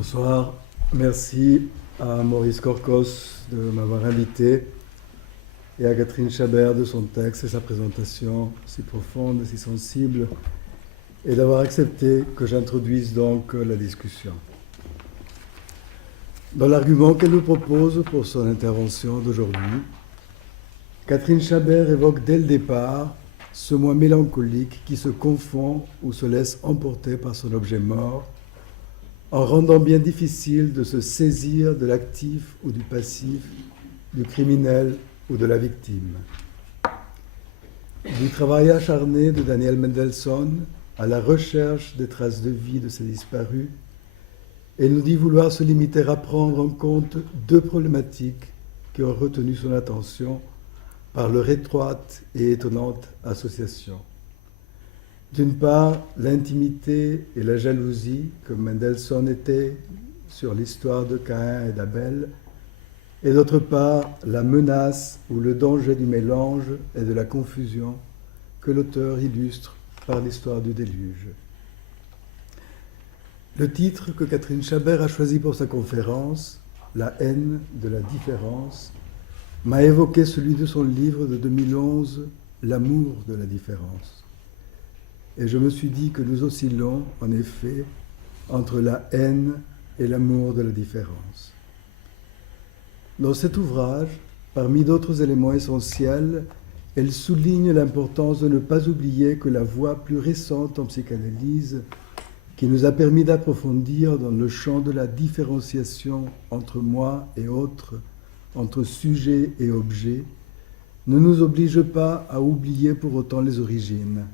Bonsoir. Merci à Maurice Corcos de m'avoir invité et à Catherine Chabert de son texte et sa présentation si profonde et si sensible et d'avoir accepté que j'introduise donc la discussion. Dans l'argument qu'elle nous propose pour son intervention d'aujourd'hui, Catherine Chabert évoque dès le départ ce moi mélancolique qui se confond ou se laisse emporter par son objet mort, en rendant bien difficile de se saisir de l'actif ou du passif, du criminel ou de la victime. Du travail acharné de Daniel Mendelssohn à la recherche des traces de vie de ces disparus, elle nous dit vouloir se limiter à prendre en compte deux problématiques qui ont retenu son attention par leur étroite et étonnante association. D'une part, l'intimité et la jalousie que Mendelssohn était sur l'histoire de Caïn et d'Abel, et d'autre part, la menace ou le danger du mélange et de la confusion que l'auteur illustre par l'histoire du déluge. Le titre que Catherine Chabert a choisi pour sa conférence, La haine de la différence, m'a évoqué celui de son livre de 2011, L'amour de la différence. Et je me suis dit que nous oscillons, en effet, entre la haine et l'amour de la différence. Dans cet ouvrage, parmi d'autres éléments essentiels, elle souligne l'importance de ne pas oublier que la voie plus récente en psychanalyse, qui nous a permis d'approfondir dans le champ de la différenciation entre moi et autre, entre sujet et objet, ne nous oblige pas à oublier pour autant les origines,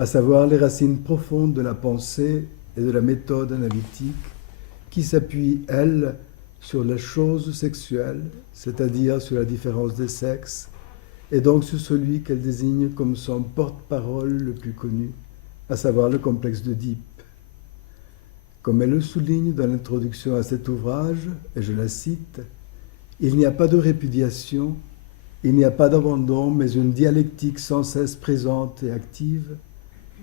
à savoir les racines profondes de la pensée et de la méthode analytique qui s'appuient, elles, sur la chose sexuelle, c'est-à-dire sur la différence des sexes, et donc sur celui qu'elle désigne comme son porte-parole le plus connu, à savoir le complexe d'Oedipe. Comme elle le souligne dans l'introduction à cet ouvrage, et je la cite, « Il n'y a pas de répudiation, il n'y a pas d'abandon, mais une dialectique sans cesse présente et active,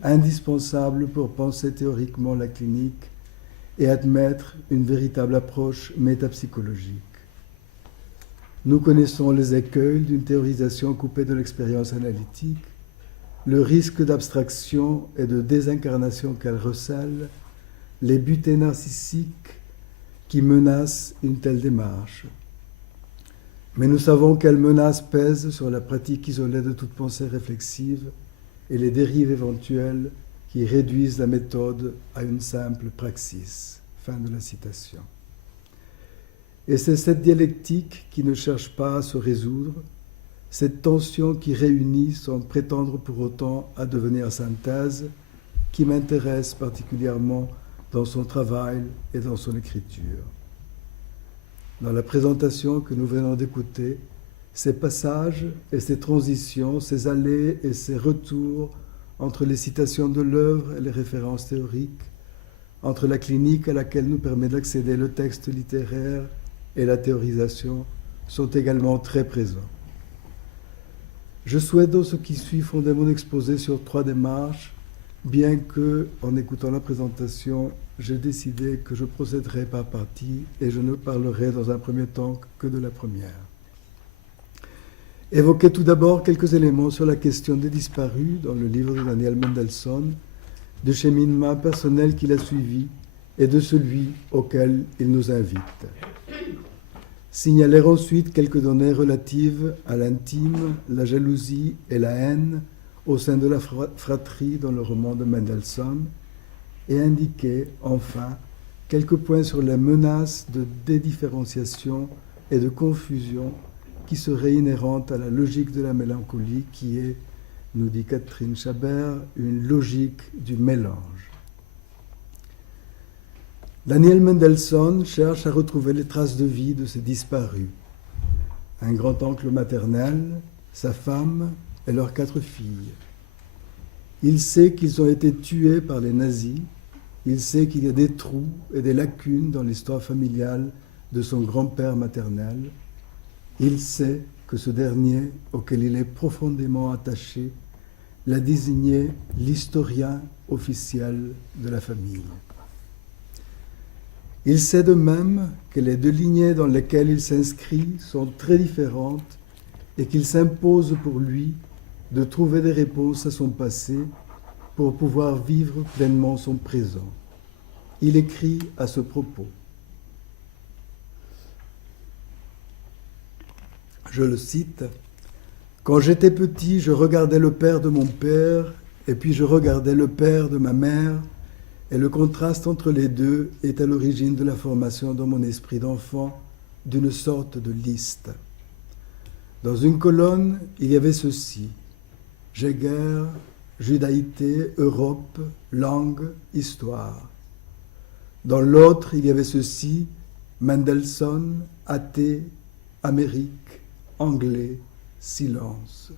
indispensable pour penser théoriquement la clinique et admettre une véritable approche métapsychologique. Nous connaissons les écueils d'une théorisation coupée de l'expérience analytique, le risque d'abstraction et de désincarnation qu'elle recèle, les butées narcissiques qui menacent une telle démarche. Mais nous savons quelle menace pèse sur la pratique isolée de toute pensée réflexive et les dérives éventuelles qui réduisent la méthode à une simple praxis. » Fin de la citation. Et c'est cette dialectique qui ne cherche pas à se résoudre, cette tension qui réunit sans prétendre pour autant à devenir synthèse, qui m'intéresse particulièrement dans son travail et dans son écriture. Dans la présentation que nous venons d'écouter, ces passages et ces transitions, ces allées et ces retours entre les citations de l'œuvre et les références théoriques, entre la clinique à laquelle nous permet d'accéder le texte littéraire et la théorisation, sont également très présents. Je souhaite dans ce qui suit fonder mon exposé sur trois démarches, bien que, en écoutant la présentation, j'ai décidé que je procéderai par partie et je ne parlerai dans un premier temps que de la première. Évoquer tout d'abord quelques éléments sur la question des disparus dans le livre de Daniel Mendelssohn, du cheminement personnel qu'il a suivi et de celui auquel il nous invite. Signaler ensuite quelques données relatives à l'intime, la jalousie et la haine au sein de la fratrie dans le roman de Mendelssohn, et indiquer enfin quelques points sur les menaces de dédifférenciation et de confusion qui serait inhérente à la logique de la mélancolie qui est, nous dit Catherine Chabert, une logique du mélange. Daniel Mendelssohn cherche à retrouver les traces de vie de ses disparus. Un grand-oncle maternel, sa femme et leurs 4 filles. Il sait qu'ils ont été tués par les nazis. Il sait qu'il y a des trous et des lacunes dans l'histoire familiale de son grand-père maternel. Il sait que ce dernier, auquel il est profondément attaché, l'a désigné l'historien officiel de la famille. Il sait de même que les deux lignées dans lesquelles il s'inscrit sont très différentes et qu'il s'impose pour lui de trouver des réponses à son passé pour pouvoir vivre pleinement son présent. Il écrit à ce propos. Je le cite. « Quand j'étais petit, je regardais le père de mon père, et puis je regardais le père de ma mère, et le contraste entre les deux est à l'origine de la formation dans mon esprit d'enfant d'une sorte de liste. Dans une colonne, il y avait ceci: Gégère, judaïté, Europe, langue, histoire. Dans l'autre, il y avait ceci: Mendelssohn, athée, Amérique, anglais, silence.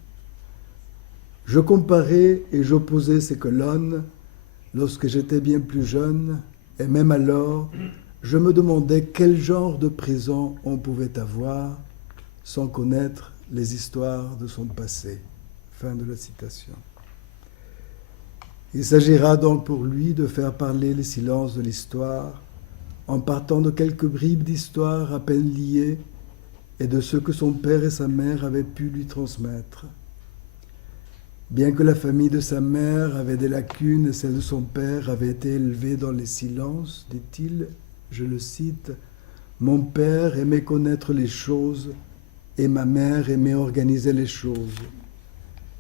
Je comparais et j'opposais ces colonnes. Lorsque j'étais bien plus jeune, et même alors, je me demandais quel genre de présent on pouvait avoir sans connaître les histoires de son passé. » Fin de la citation. Il s'agira donc pour lui de faire parler les silences de l'histoire en partant de quelques bribes d'histoire à peine liées et de ce que son père et sa mère avaient pu lui transmettre. Bien que la famille de sa mère avait des lacunes et celle de son père avait été élevée dans les silences, dit-il, je le cite, « Mon père aimait connaître les choses et ma mère aimait organiser les choses.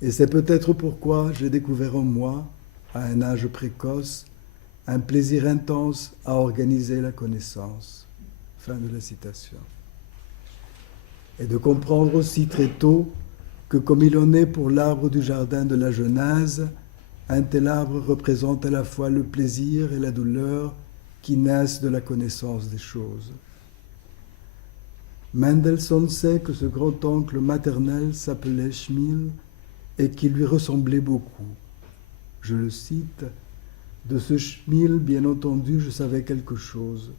Et c'est peut-être pourquoi j'ai découvert en moi, à un âge précoce, un plaisir intense à organiser la connaissance. » Fin de la citation. Et de comprendre aussi très tôt que comme il en est pour l'arbre du jardin de la Genèse, un tel arbre représente à la fois le plaisir et la douleur qui naissent de la connaissance des choses. Mendelssohn sait que ce grand-oncle maternel s'appelait Schmil et qu'il lui ressemblait beaucoup. Je le cite, « De ce Schmil, bien entendu, je savais quelque chose.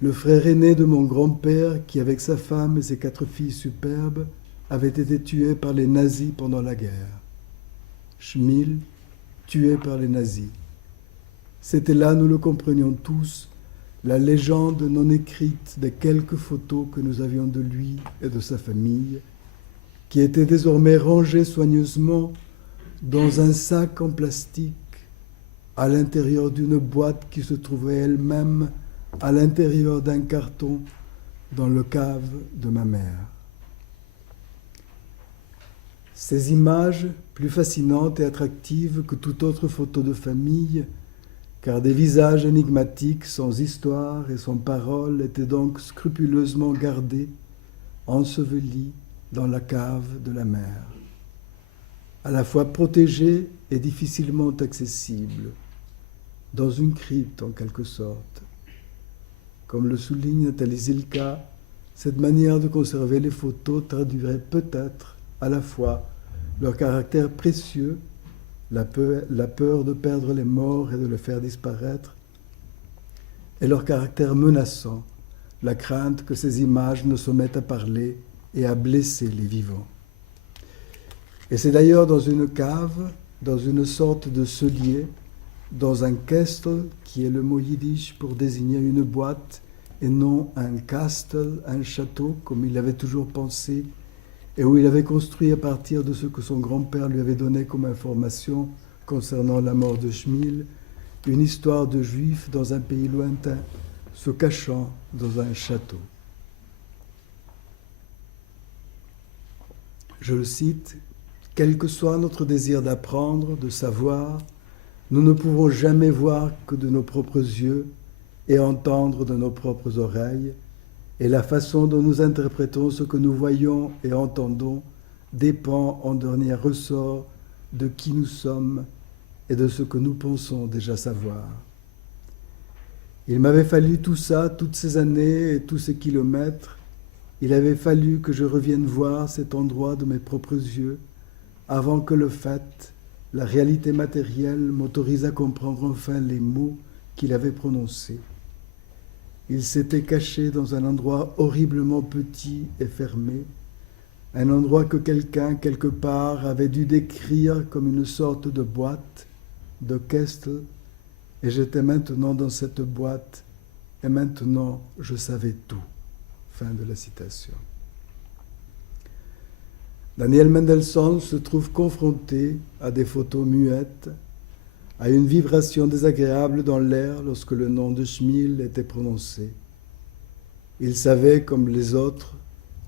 Le frère aîné de mon grand-père, qui avec sa femme et ses 4 filles superbes, avait été tué par les nazis pendant la guerre. Schmil, tué par les nazis. C'était là, nous le comprenions tous, la légende non écrite des quelques photos que nous avions de lui et de sa famille, qui étaient désormais rangées soigneusement dans un sac en plastique à l'intérieur d'une boîte qui se trouvait elle-même à l'intérieur d'un carton dans le cave de ma mère. Ces images, plus fascinantes et attractives que toute autre photo de famille, car des visages énigmatiques sans histoire et sans parole étaient donc scrupuleusement gardés, ensevelis dans la cave de la mère, à la fois protégés et difficilement accessibles, dans une crypte en quelque sorte. Comme le souligne Nathalie Zilka, cette manière de conserver les photos traduirait peut-être à la fois leur caractère précieux, la peur de perdre les morts et de les faire disparaître, et leur caractère menaçant, la crainte que ces images ne se mettent à parler et à blesser les vivants. Et c'est d'ailleurs dans une cave, dans une sorte de cellier, dans un kestel, qui est le mot yiddish pour désigner une boîte, et non un castle, un château, comme il l'avait toujours pensé, et où il avait construit à partir de ce que son grand-père lui avait donné comme information concernant la mort de Schmil, une histoire de juifs dans un pays lointain, se cachant dans un château. Je le cite, « Quel que soit notre désir d'apprendre, de savoir, nous ne pouvons jamais voir que de nos propres yeux et entendre de nos propres oreilles, et la façon dont nous interprétons ce que nous voyons et entendons dépend en dernier ressort de qui nous sommes et de ce que nous pensons déjà savoir. Il m'avait fallu tout ça, toutes ces années et tous ces kilomètres. Il avait fallu que je revienne voir cet endroit de mes propres yeux avant que le fait, la réalité matérielle, m'autorise à comprendre enfin les mots qu'il avait prononcés. Il s'était caché dans un endroit horriblement petit et fermé, un endroit que quelqu'un, quelque part, avait dû décrire comme une sorte de boîte, de kestel, et j'étais maintenant dans cette boîte, et maintenant je savais tout. Fin de la citation. Daniel Mendelssohn se trouve confronté à des photos muettes, à une vibration désagréable dans l'air lorsque le nom de Schmil était prononcé. Il savait, comme les autres,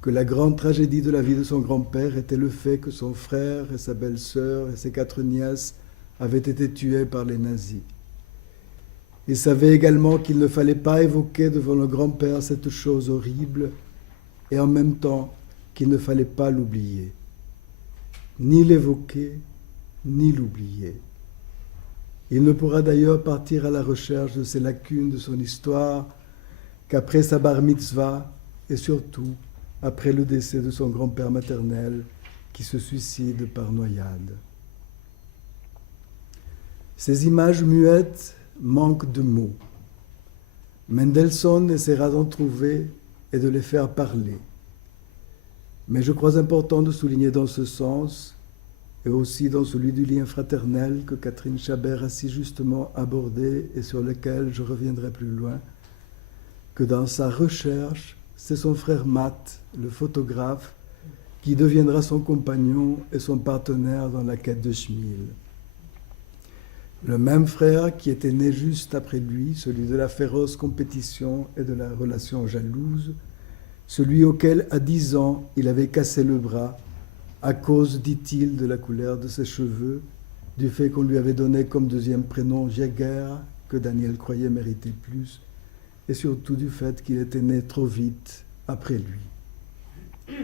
que la grande tragédie de la vie de son grand-père était le fait que son frère et sa belle-sœur et ses 4 nièces avaient été tués par les nazis. Il savait également qu'il ne fallait pas évoquer devant le grand-père cette chose horrible et en même temps qu'il ne fallait pas l'oublier. Ni l'évoquer, ni l'oublier. Il ne pourra d'ailleurs partir à la recherche de ces lacunes de son histoire qu'après sa bar mitzvah et surtout après le décès de son grand-père maternel qui se suicide par noyade. Ces images muettes manquent de mots. Mendelssohn essaiera d'en trouver et de les faire parler. Mais je crois important de souligner dans ce sens, et aussi dans celui du lien fraternel que Catherine Chabert a si justement abordé et sur lequel je reviendrai plus loin, que dans sa recherche, c'est son frère Matt, le photographe, qui deviendra son compagnon et son partenaire dans la quête de Schmil. Le même frère qui était né juste après lui, celui de la féroce compétition et de la relation jalouse, celui auquel, à 10 ans, il avait cassé le bras, à cause, dit-il, de la couleur de ses cheveux, du fait qu'on lui avait donné comme deuxième prénom Jäger, que Daniel croyait mériter plus, et surtout du fait qu'il était né trop vite après lui.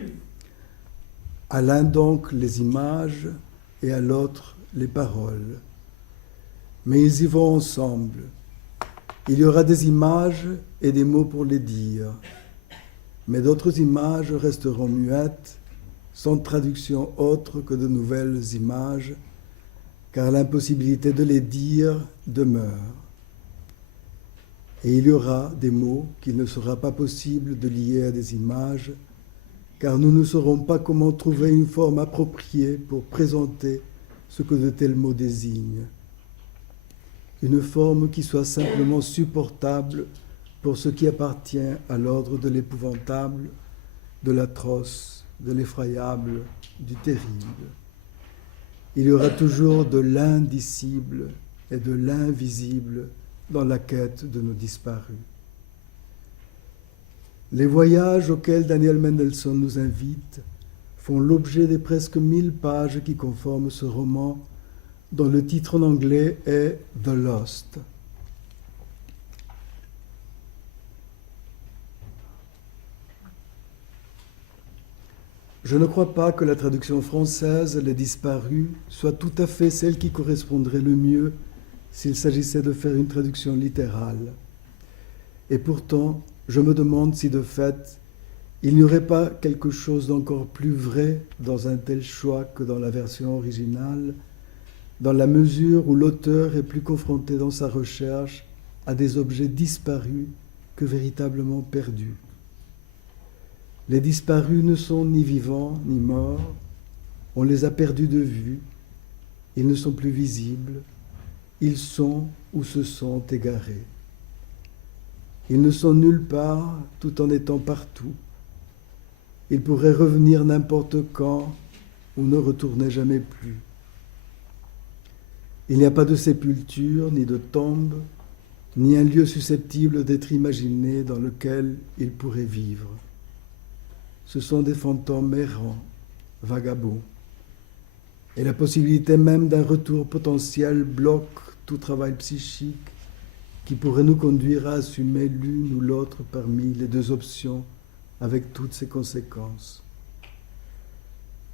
À l'un donc les images et à l'autre les paroles. Mais ils y vont ensemble. Il y aura des images et des mots pour les dire. Mais d'autres images resteront muettes, sans traduction autre que de nouvelles images, car l'impossibilité de les dire demeure. Et il y aura des mots qu'il ne sera pas possible de lier à des images, car nous ne saurons pas comment trouver une forme appropriée pour présenter ce que de tels mots désignent. Une forme qui soit simplement supportable pour ce qui appartient à l'ordre de l'épouvantable, de l'atroce, de l'effroyable, du terrible. Il y aura toujours de l'indicible et de l'invisible dans la quête de nos disparus. Les voyages auxquels Daniel Mendelssohn nous invite font l'objet des presque 1000 pages qui conforment ce roman, dont le titre en anglais est « The Lost ». Je ne crois pas que la traduction française, Les Disparus, soit tout à fait celle qui correspondrait le mieux s'il s'agissait de faire une traduction littérale. Et pourtant, je me demande si de fait, il n'y aurait pas quelque chose d'encore plus vrai dans un tel choix que dans la version originale, dans la mesure où l'auteur est plus confronté dans sa recherche à des objets disparus que véritablement perdus. Les disparus ne sont ni vivants ni morts, on les a perdus de vue, ils ne sont plus visibles, ils sont ou se sont égarés. Ils ne sont nulle part tout en étant partout. Ils pourraient revenir n'importe quand ou ne retourner jamais plus. Il n'y a pas de sépulture, ni de tombe, ni un lieu susceptible d'être imaginé dans lequel ils pourraient vivre. Ce sont des fantômes errants, vagabonds. Et la possibilité même d'un retour potentiel bloque tout travail psychique qui pourrait nous conduire à assumer l'une ou l'autre parmi les deux options avec toutes ses conséquences.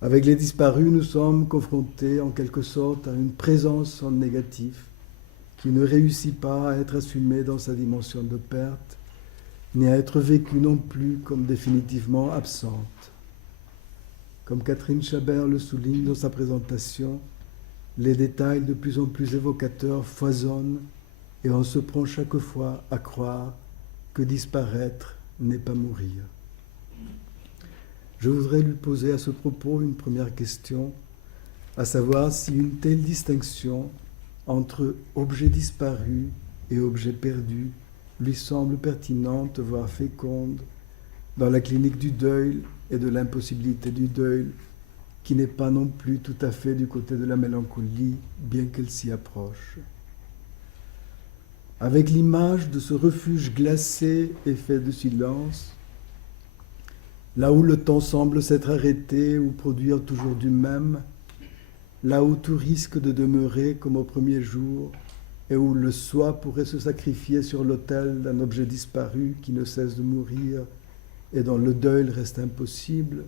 Avec les disparus, nous sommes confrontés en quelque sorte à une présence en négatif qui ne réussit pas à être assumée dans sa dimension de perte, ni à être vécue non plus comme définitivement absente. Comme Catherine Chabert le souligne dans sa présentation, les détails de plus en plus évocateurs foisonnent et on se prend chaque fois à croire que disparaître n'est pas mourir. Je voudrais lui poser à ce propos une première question, à savoir si une telle distinction entre objet disparu et objet perdu lui semble pertinente, voire féconde, dans la clinique du deuil et de l'impossibilité du deuil, qui n'est pas non plus tout à fait du côté de la mélancolie, bien qu'elle s'y approche. Avec l'image de ce refuge glacé et fait de silence, là où le temps semble s'être arrêté ou produire toujours du même, là où tout risque de demeurer comme au premier jour, et où le soi pourrait se sacrifier sur l'autel d'un objet disparu qui ne cesse de mourir et dont le deuil reste impossible,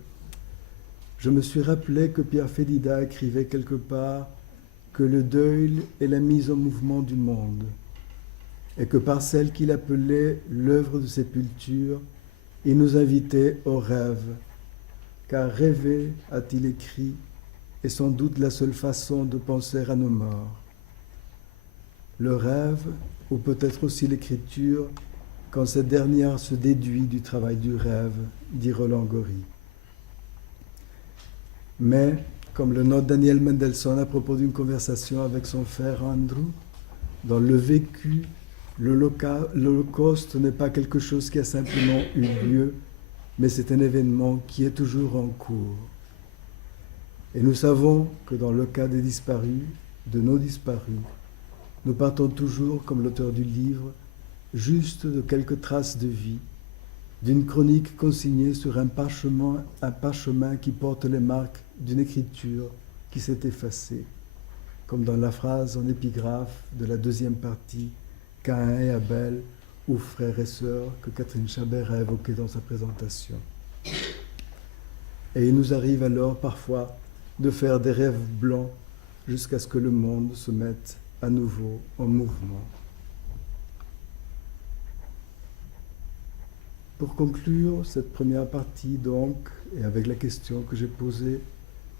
je me suis rappelé que Pierre Fédida écrivait quelque part que le deuil est la mise en mouvement du monde, et que par celle qu'il appelait l'œuvre de sépulture, il nous invitait au rêve, car rêver, a-t-il écrit, est sans doute la seule façon de penser à nos morts. Le rêve, ou peut-être aussi l'écriture, quand cette dernière se déduit du travail du rêve, dit Roland Gori. Mais, comme le note Daniel Mendelssohn à propos d'une conversation avec son frère Andrew, dans le vécu, l'Holocauste n'est pas quelque chose qui a simplement eu lieu, mais c'est un événement qui est toujours en cours. Et nous savons que dans le cas des disparus, de nos disparus, nous partons toujours, comme l'auteur du livre, juste de quelques traces de vie, d'une chronique consignée sur un parchemin qui porte les marques d'une écriture qui s'est effacée, comme dans la phrase en épigraphe de la deuxième partie, Caïn et Abel, ou frères et sœurs, que Catherine Chabert a évoqué dans sa présentation. Et il nous arrive alors parfois de faire des rêves blancs jusqu'à ce que le monde se mette à nouveau en mouvement. Pour conclure cette première partie, donc, et avec la question que j'ai posée,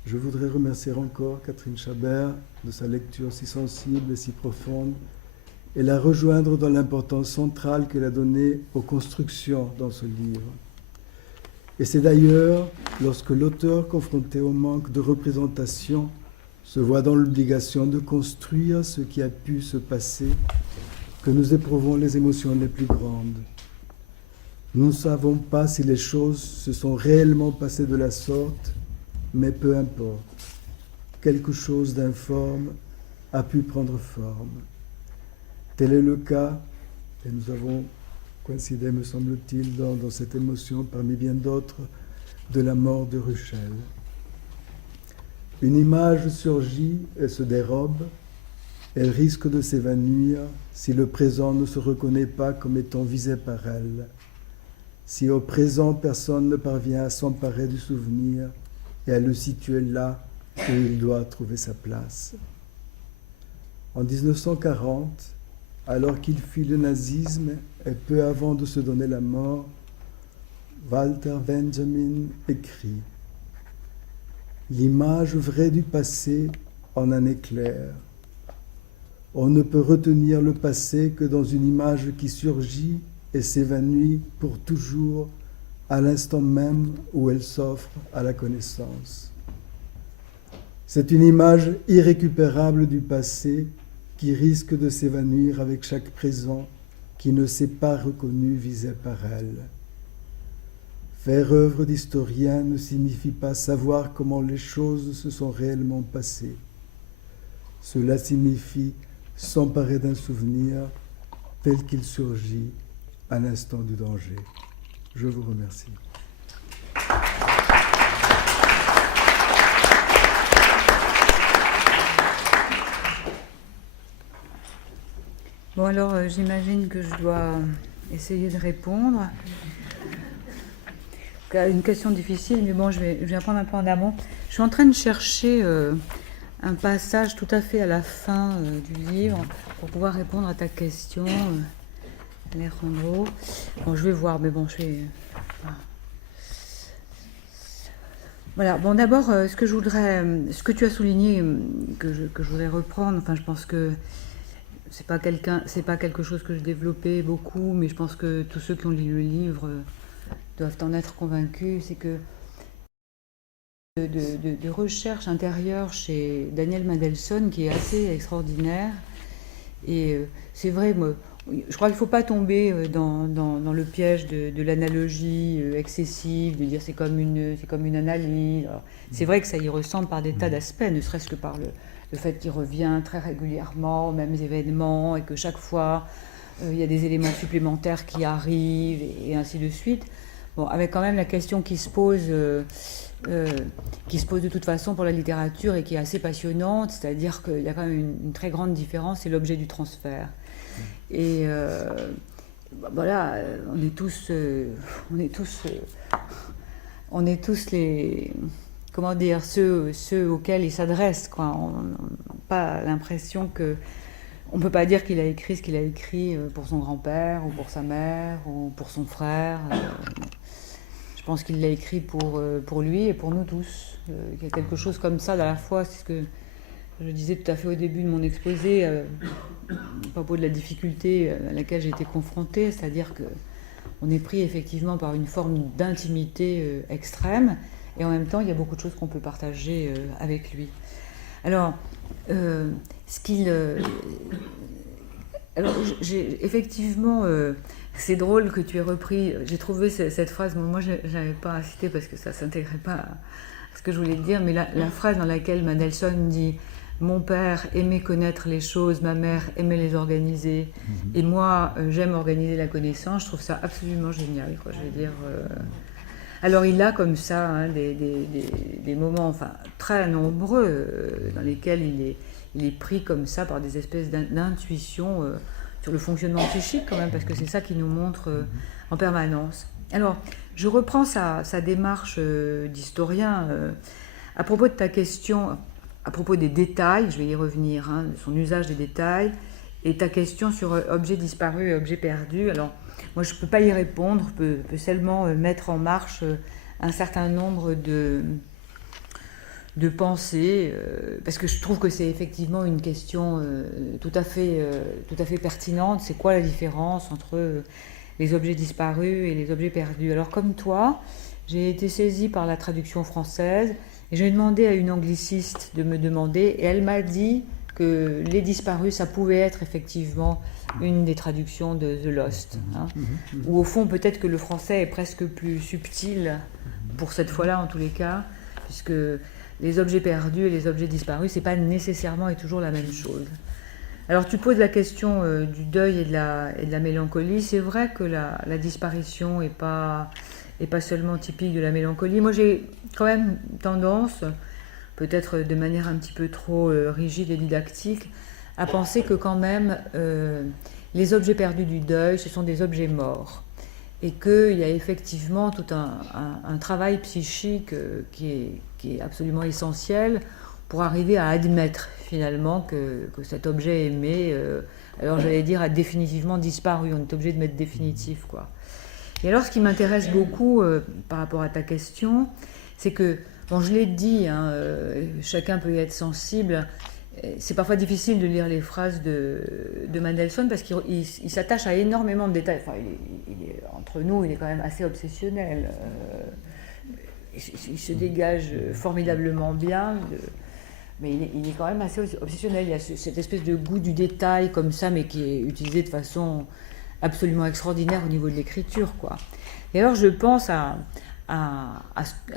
je voudrais remercier encore Catherine Chabert de sa lecture si sensible et si profonde, et la rejoindre dans l'importance centrale qu'elle a donnée aux constructions dans ce livre. Et c'est d'ailleurs lorsque l'auteur, confronté au manque de représentation, se voit dans l'obligation de construire ce qui a pu se passer, que nous éprouvons les émotions les plus grandes. Nous ne savons pas si les choses se sont réellement passées de la sorte, mais peu importe. Quelque chose d'informe a pu prendre forme. Tel est le cas, et nous avons coïncidé, me semble-t-il, dans cette émotion, parmi bien d'autres, de la mort de Ruchel. Une image surgit et se dérobe, elle risque de s'évanouir si le présent ne se reconnaît pas comme étant visé par elle. Si au présent personne ne parvient à s'emparer du souvenir et à le situer là où il doit trouver sa place. En 1940, alors qu'il fuit le nazisme et peu avant de se donner la mort, Walter Benjamin écrit « L'image vraie du passé en un éclair. On ne peut retenir le passé que dans une image qui surgit et s'évanouit pour toujours à l'instant même où elle s'offre à la connaissance. C'est une image irrécupérable du passé qui risque de s'évanouir avec chaque présent qui ne s'est pas reconnu visé par elle. Faire œuvre d'historien ne signifie pas savoir comment les choses se sont réellement passées. Cela signifie s'emparer d'un souvenir tel qu'il surgit à l'instant du danger. Je vous remercie. Bon, alors j'imagine que je dois essayer de répondre. Une question difficile, mais bon, je vais apprendre un peu en amont. Je suis en train de chercher un passage tout à fait à la fin du livre pour pouvoir répondre à ta question, Alejandro. Bon, je vais voir, mais bon, je vais... Voilà, bon, d'abord, ce que tu as souligné, que je voudrais reprendre, enfin, je pense que c'est pas quelque chose que je développais beaucoup, mais je pense que tous ceux qui ont lu le livre doivent en être convaincus, c'est que de recherche intérieure chez Daniel Mendelssohn qui est assez extraordinaire. Et c'est vrai, moi, je crois qu'il ne faut pas tomber dans le piège de l'analogie excessive, de dire c'est comme une analyse. Alors, c'est vrai que ça y ressemble par des tas d'aspects, ne serait-ce que par le fait qu'il revient très régulièrement aux mêmes événements et que chaque fois il y a des éléments supplémentaires qui arrivent et ainsi de suite. Bon, avec quand même la question qui se pose de toute façon pour la littérature et qui est assez passionnante, c'est-à-dire qu'il y a quand même une très grande différence, c'est l'objet du transfert. Et voilà, on est tous les, comment dire, ceux auxquels il s'adresse, quoi. On n'a pas l'impression que, on peut pas dire qu'il a écrit ce qu'il a écrit pour son grand-père ou pour sa mère ou pour son frère. Je pense qu'il l'a écrit pour lui et pour nous tous. Il y a quelque chose comme ça à la fois, c'est ce que je disais tout à fait au début de mon exposé, à propos de la difficulté à laquelle j'ai été confrontée, c'est-à-dire qu'on est pris effectivement par une forme d'intimité extrême, et en même temps, il y a beaucoup de choses qu'on peut partager avec lui. Alors, effectivement, c'est drôle que tu aies repris, j'ai trouvé cette phrase, moi je n'avais pas à citer parce que ça ne s'intégrait pas à ce que je voulais dire, mais la phrase dans laquelle Mendelssohn dit « Mon père aimait connaître les choses, ma mère aimait les organiser, et moi j'aime organiser la connaissance », je trouve ça absolument génial, quoi, je veux dire. Alors il a comme ça hein, des moments enfin, très nombreux dans lesquels il est pris comme ça par des espèces d'intuitions sur le fonctionnement psychique quand même, parce que c'est ça qu'il nous montre en permanence. Alors, je reprends sa démarche d'historien à propos de ta question, à propos des détails, je vais y revenir, hein, de son usage des détails, et ta question sur objet disparu et objet perdu. Alors, moi, je ne peux pas y répondre, je peux seulement mettre en marche un certain nombre de pensées, parce que je trouve que c'est effectivement une question tout à fait pertinente. C'est quoi la différence entre les objets disparus et les objets perdus? Alors, comme toi, j'ai été saisie par la traduction française, et j'ai demandé à une angliciste de me demander, et elle m'a dit que les disparus, ça pouvait être effectivement une des traductions de The Lost. Hein, où au fond, peut-être que le français est presque plus subtil, pour cette fois-là en tous les cas, puisque les objets perdus et les objets disparus, c'est pas nécessairement et toujours la même chose. Alors tu poses la question du deuil et de la mélancolie. C'est vrai que la disparition n'est pas seulement typique de la mélancolie. Moi j'ai quand même tendance, peut-être de manière un petit peu trop rigide et didactique, à penser que quand même les objets perdus du deuil, ce sont des objets morts. Et qu'il y a effectivement tout un travail psychique qui est absolument essentiel pour arriver à admettre finalement que cet objet aimé, alors j'allais dire, a définitivement disparu. On est obligé de mettre définitif, quoi. Et alors ce qui m'intéresse beaucoup par rapport à ta question, c'est que, bon, je l'ai dit, hein, chacun peut y être sensible. C'est parfois difficile de lire les phrases de Mendelssohn parce qu'il s'attache à énormément de détails. Enfin, entre nous, il est quand même assez obsessionnel. Il se dégage formidablement bien, mais il est quand même assez obsessionnel. Il y a cette espèce de goût du détail comme ça, mais qui est utilisé de façon absolument extraordinaire au niveau de l'écriture, quoi. Et alors, je pense à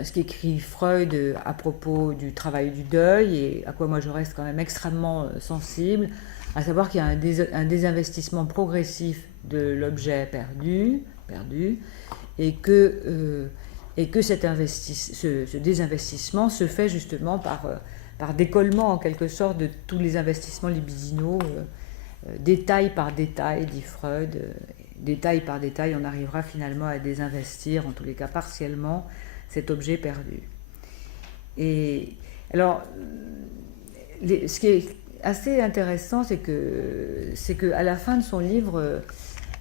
ce qu'écrit Freud à propos du travail du deuil, et à quoi moi je reste quand même extrêmement sensible, à savoir qu'il y a un désinvestissement progressif de l'objet perdu, et que ce désinvestissement se fait justement par décollement en quelque sorte de tous les investissements libidinaux, détail par détail, dit Freud. Détail par détail, on arrivera finalement à désinvestir, en tous les cas partiellement, cet objet perdu. Et alors, ce qui est assez intéressant, c'est que à la fin de son livre,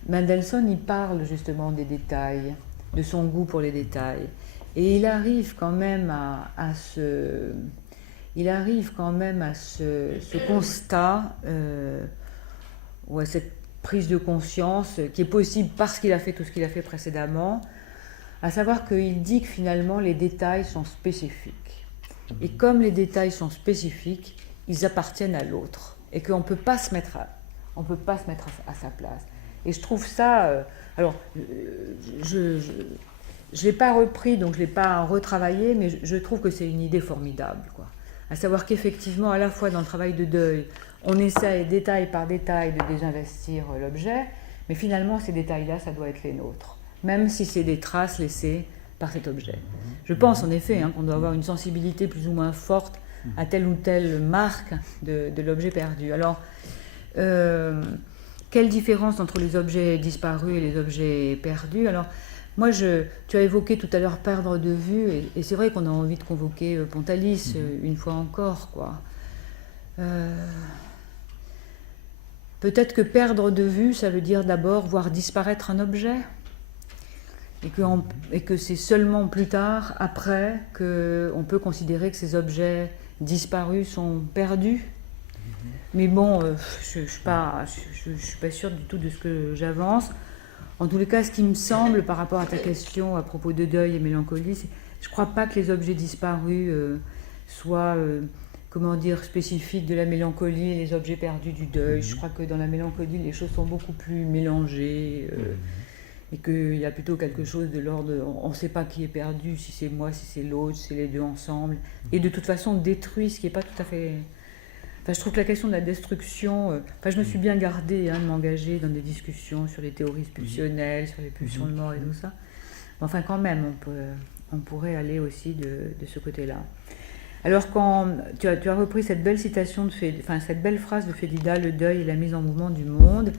Mendelssohn, il parle justement des détails, de son goût pour les détails. Et il arrive quand même à ce constat, ou à cette prise de conscience qui est possible parce qu'il a fait tout ce qu'il a fait précédemment, à savoir qu'il dit que finalement les détails sont spécifiques. Et comme les détails sont spécifiques, ils appartiennent à l'autre. Et qu'on ne peut pas se mettre à sa place. Et je trouve ça... alors, je ne l'ai pas repris, donc je ne l'ai pas retravaillé, mais je trouve que c'est une idée formidable, quoi. À savoir qu'effectivement, à la fois dans le travail de deuil, on essaye détail par détail de désinvestir l'objet, mais finalement, ces détails-là, ça doit être les nôtres, même si c'est des traces laissées par cet objet. Je pense en effet qu'on doit avoir une sensibilité plus ou moins forte à telle ou telle marque de l'objet perdu. Alors, quelle différence entre les objets disparus et les objets perdus? Alors, moi, tu as évoqué tout à l'heure perdre de vue, et c'est vrai qu'on a envie de convoquer Pontalis une fois encore, quoi. Peut-être que perdre de vue, ça veut dire d'abord voir disparaître un objet, et que c'est seulement plus tard, après, qu'on peut considérer que ces objets disparus sont perdus. Mais bon, je ne suis pas sûre du tout de ce que j'avance. En tous les cas, ce qui me semble, par rapport à ta question à propos de deuil et mélancolie, je ne crois pas que les objets disparus soient, comment dire, spécifiques de la mélancolie et les objets perdus du deuil. Je crois que dans la mélancolie, les choses sont beaucoup plus mélangées et qu'il y a plutôt quelque chose de l'ordre, on ne sait pas qui est perdu, si c'est moi, si c'est l'autre, si c'est les deux ensemble. Et de toute façon, détruit, ce qui n'est pas tout à fait... Enfin, je trouve que la question de la destruction... je me suis bien gardée de m'engager dans des discussions sur les théories pulsionnelles, sur les pulsions de mort et tout ça. Mais enfin, quand même, on pourrait aller aussi de ce côté-là. Alors, quand tu as repris cette belle citation, cette belle phrase de Fédida, le deuil et la mise en mouvement du monde,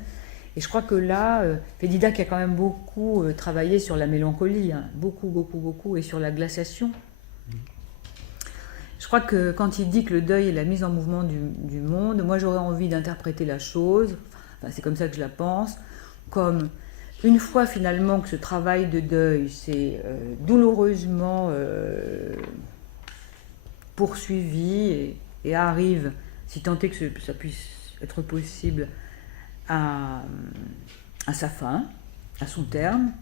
et je crois que là, Fédida qui a quand même beaucoup travaillé sur la mélancolie, beaucoup, et sur la glaciation. Je crois que quand il dit que le deuil est la mise en mouvement du monde, moi j'aurais envie d'interpréter la chose, c'est comme ça que je la pense, comme une fois finalement que ce travail de deuil s'est douloureusement poursuivi et arrive, si tant est que ça puisse être possible, à sa fin, à son terme,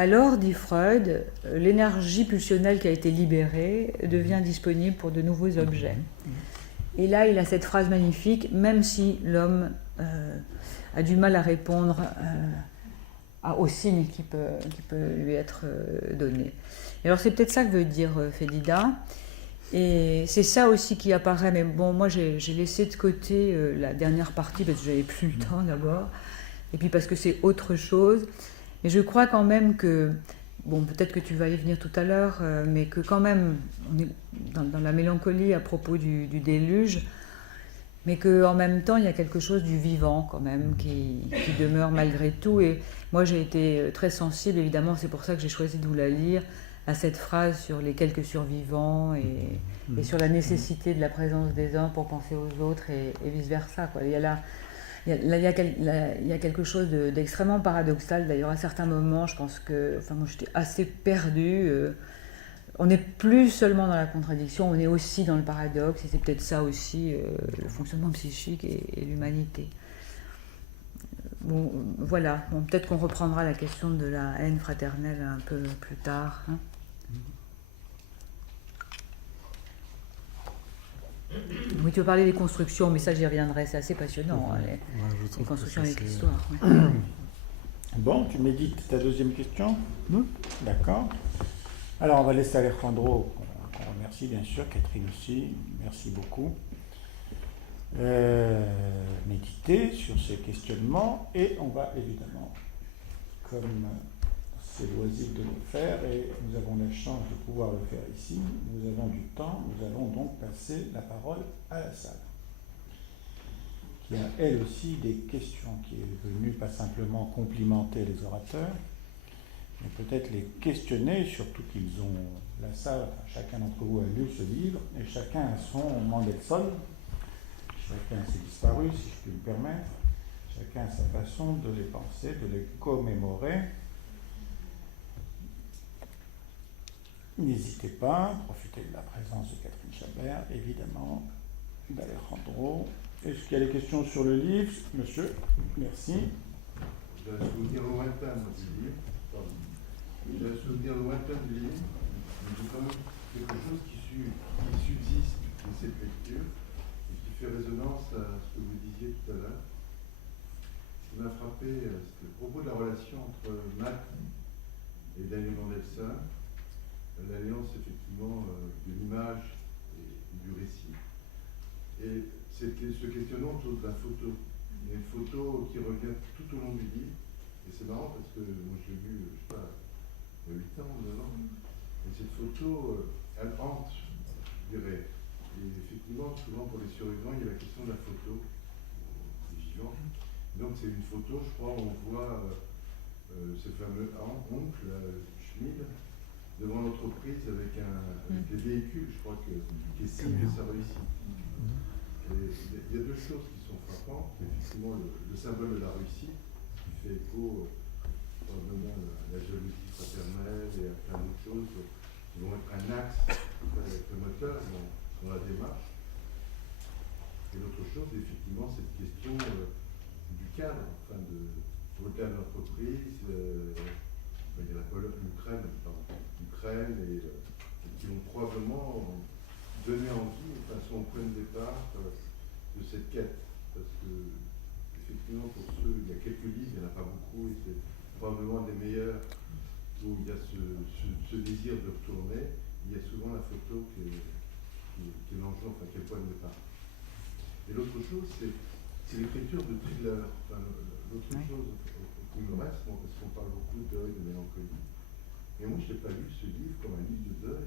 alors, dit Freud, l'énergie pulsionnelle qui a été libérée devient disponible pour de nouveaux objets. Et là, il a cette phrase magnifique, même si l'homme a du mal à répondre aux signes qui peut lui être donné. Et alors, c'est peut-être ça que veut dire Fédida. Et c'est ça aussi qui apparaît, mais bon, moi j'ai laissé de côté la dernière partie parce que j'avais plus le temps d'abord, et puis parce que c'est autre chose. Et je crois quand même que, bon, peut-être que tu vas y venir tout à l'heure, mais que quand même, on est dans la mélancolie à propos du déluge, mais qu'en même temps, il y a quelque chose du vivant quand même qui demeure malgré tout. Et moi, j'ai été très sensible, évidemment, c'est pour ça que j'ai choisi de vous la lire, à cette phrase sur les quelques survivants et sur la nécessité de la présence des uns pour penser aux autres et vice-versa, quoi. Il y a quelque chose d'extrêmement paradoxal. D'ailleurs, à certains moments, je pense que moi, j'étais assez perdue. On n'est plus seulement dans la contradiction, on est aussi dans le paradoxe. Et c'est peut-être ça aussi, le fonctionnement psychique et l'humanité. Bon, voilà. Bon, peut-être qu'on reprendra la question de la haine fraternelle un peu plus tard. Oui, tu veux parler des constructions, mais ça j'y reviendrai, c'est assez passionnant, les constructions avec l'histoire. Ouais. Bon, tu médites ta deuxième question? D'accord. Alors on va laisser Alejandro, qu'on remercie bien sûr, Catherine aussi, merci beaucoup, méditer sur ces questionnements, et on va évidemment, comme c'est loisible de le faire, et nous avons la chance de pouvoir le faire ici, nous avons du temps, nous allons donc passer la parole à la salle, qui a elle aussi des questions, qui est venue pas simplement complimenter les orateurs, mais peut-être les questionner, surtout qu'ils ont la salle, chacun d'entre vous a lu ce livre, et chacun a son Mendelssohn, chacun s'est disparu, si je puis me permettre, chacun a sa façon de les penser, de les commémorer. N'hésitez pas, profitez de la présence de Catherine Chabert, évidemment, d'Alejandro. Est-ce qu'il y a des questions sur le livre? Monsieur, merci. J'ai un souvenir lointain du livre. J'ai un souvenir lointain du livre, mais j'ai quand même quelque chose qui subsiste de cette lecture et qui fait résonance à ce que vous disiez tout à l'heure. m'a frappé, c'était au propos de la relation entre Matt et Daniel Mandelson, l'alliance effectivement de l'image et du récit. Et c'était ce questionnement autour de la photo. Il y a une photo qui revient tout au long du livre, et c'est marrant parce que moi je l'ai vu, je sais pas, il y a 8 ans, 9 ans, et cette photo, elle hante, je dirais. Et effectivement, souvent pour les survivants, il y a la question de la photo, des vivants. Donc c'est une photo, je crois, où on voit ce fameux oncle, Schmid, devant l'entreprise avec des véhicules, je crois, qui estiment que ça réussit. Et il y a deux choses qui sont frappantes. Effectivement, le symbole de la réussite, qui fait écho probablement à la jalousie fraternelle et à plein d'autres choses qui vont être un axe, le moteur dans la démarche. Et l'autre chose, effectivement, cette question du cadre, enfin au cadre de l'entreprise, il y a l'Ukraine et qui vont probablement donner envie, enfin son point de départ de cette quête. Parce que, effectivement, pour ceux, il y a quelques livres, il n'y en a pas beaucoup, et c'est probablement des meilleurs où il y a ce désir de retourner. Il y a souvent la photo qui est l'enjeu, enfin qui est le point de départ. Et l'autre chose, c'est l'écriture de thriller. Enfin, l'autre chose qui me reste, parce qu'on parle beaucoup de deuil, de mélancolie. Mais moi, je n'ai pas lu ce livre comme un livre de deuil,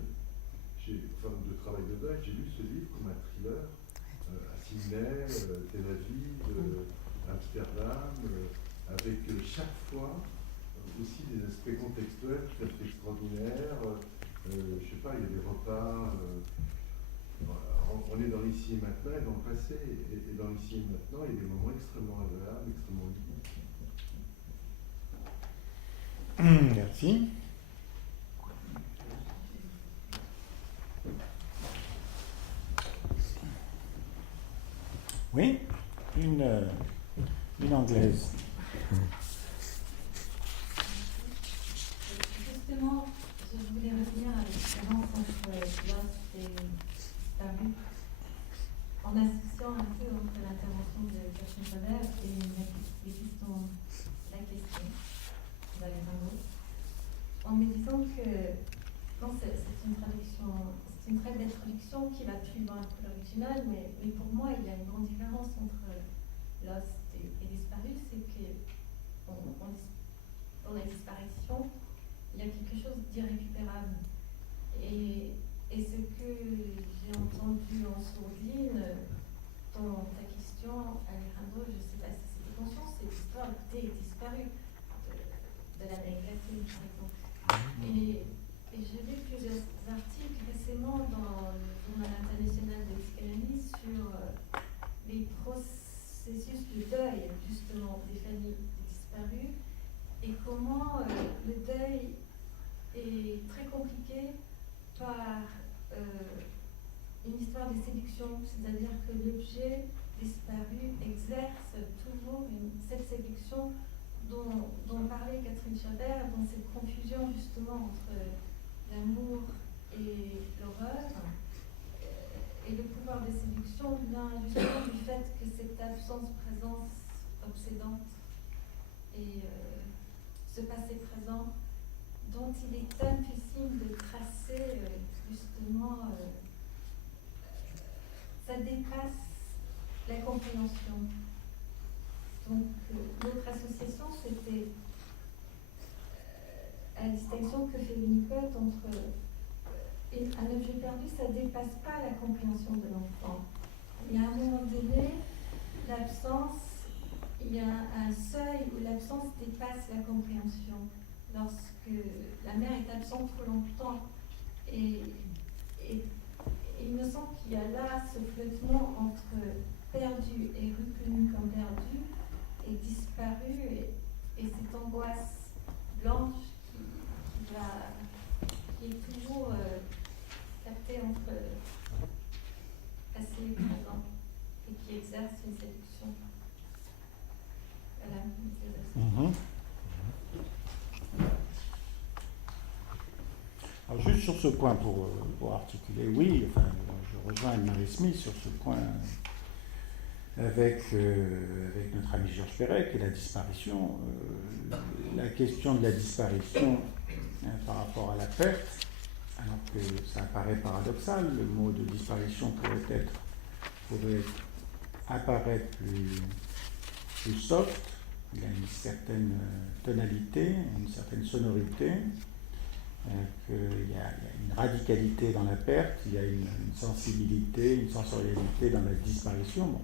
de travail de deuil. J'ai lu ce livre comme un thriller à Sydney, Tel Aviv, Amsterdam, avec chaque fois aussi des aspects contextuels tout à fait extraordinaires. Je ne sais pas, il y a des repas. On est dans l'ici et maintenant et dans le passé. Et dans l'ici et maintenant, il y a des moments extrêmement agréables, extrêmement libres. Merci. Oui, une anglaise. Justement, je voulais revenir à la différence entre Lost et Disparu, en associant un peu entre l'intervention de Catherine Chabert et la question d'Alejandro, en me disant que c'est une très belle traduction qui va suivre un peu l'original, mais pour moi, il y a une grande différence entre Lost et Disparu, c'est que dans la disparition, il y a quelque chose d'irrécupérable. Et ce que j'ai entendu en sourdine dans ta question, Alejandro, je ne sais pas si c'était conscient, c'est l'histoire des disparus de l'Amérique latine, par exemple. Et j'ai lu plusieurs articles récemment dans le journal international de psychanalyse sur les processus de deuil, justement, des familles disparues, et comment le deuil est très compliqué par une histoire de séduction, c'est-à-dire que l'objet disparu exerce toujours cette séduction dont parlait Catherine Chabert, dans cette confusion justement entre l'amour et l'horreur. Et le pouvoir de séduction vient justement du fait que cette absence-présence obsédante et ce passé présent dont il est difficile de tracer justement, ça dépasse la compréhension. Donc notre association, c'était à la distinction que fait Winnicott entre un objet perdu, ça ne dépasse pas la compréhension de l'enfant. Il y a un moment donné, l'absence, il y a un seuil où l'absence dépasse la compréhension. Lorsque la mère est absente trop longtemps, et il me semble qu'il y a là ce flottement entre perdu et reconnu comme perdu, et disparu, et cette angoisse blanche qui est toujours captée entre passé et présent, et qui exerce une séduction. Voilà. Alors juste sur ce point, pour articuler, oui, enfin, je rejoins Anne-Marie Smith sur ce point. avec notre ami Georges Perec et la disparition. La question de la disparition par rapport à la perte, alors que ça paraît paradoxal, le mot de disparition pourrait apparaître plus soft, il a une certaine tonalité, une certaine sonorité, qu'il y a une radicalité dans la perte, il y a une sensibilité, une sensorialité dans la disparition. Bon.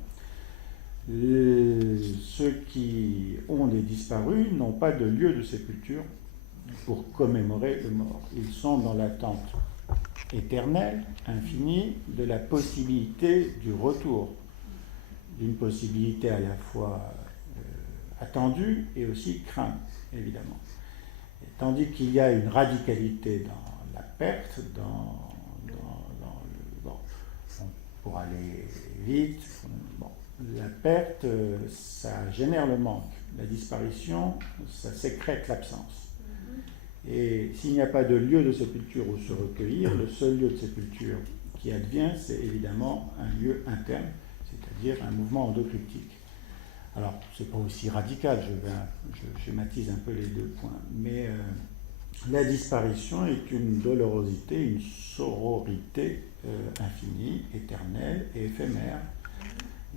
Ceux qui ont des disparus n'ont pas de lieu de sépulture pour commémorer le mort. Ils sont dans l'attente éternelle, infinie, de la possibilité du retour, d'une possibilité à la fois attendue et aussi crainte, évidemment. Et tandis qu'il y a une radicalité dans la perte, pour aller vite, la perte, ça génère le manque. La disparition, ça sécrète l'absence. Et s'il n'y a pas de lieu de sépulture où se recueillir, le seul lieu de sépulture qui advient, c'est évidemment un lieu interne, c'est-à-dire un mouvement endocryptique. Alors, c'est pas aussi radical, je schématise un peu les deux points, mais la disparition est une dolorosité, une sororité infinie, éternelle et éphémère,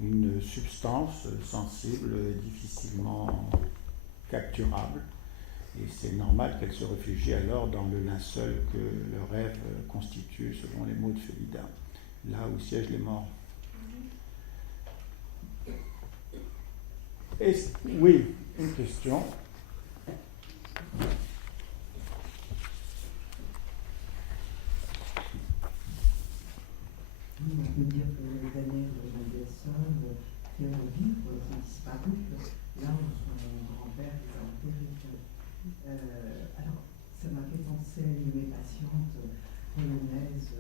une substance sensible, difficilement capturable, et c'est normal qu'elle se réfugie alors dans le linceul que le rêve constitue, selon les mots de Félida, là où siègent les morts. Oui, une question. On peut dire que Daniel Mendelssohn fait revivre ses disparus, là où son grand-père les a enterrés. Alors, ça m'a fait penser à une de mes patientes polonaises,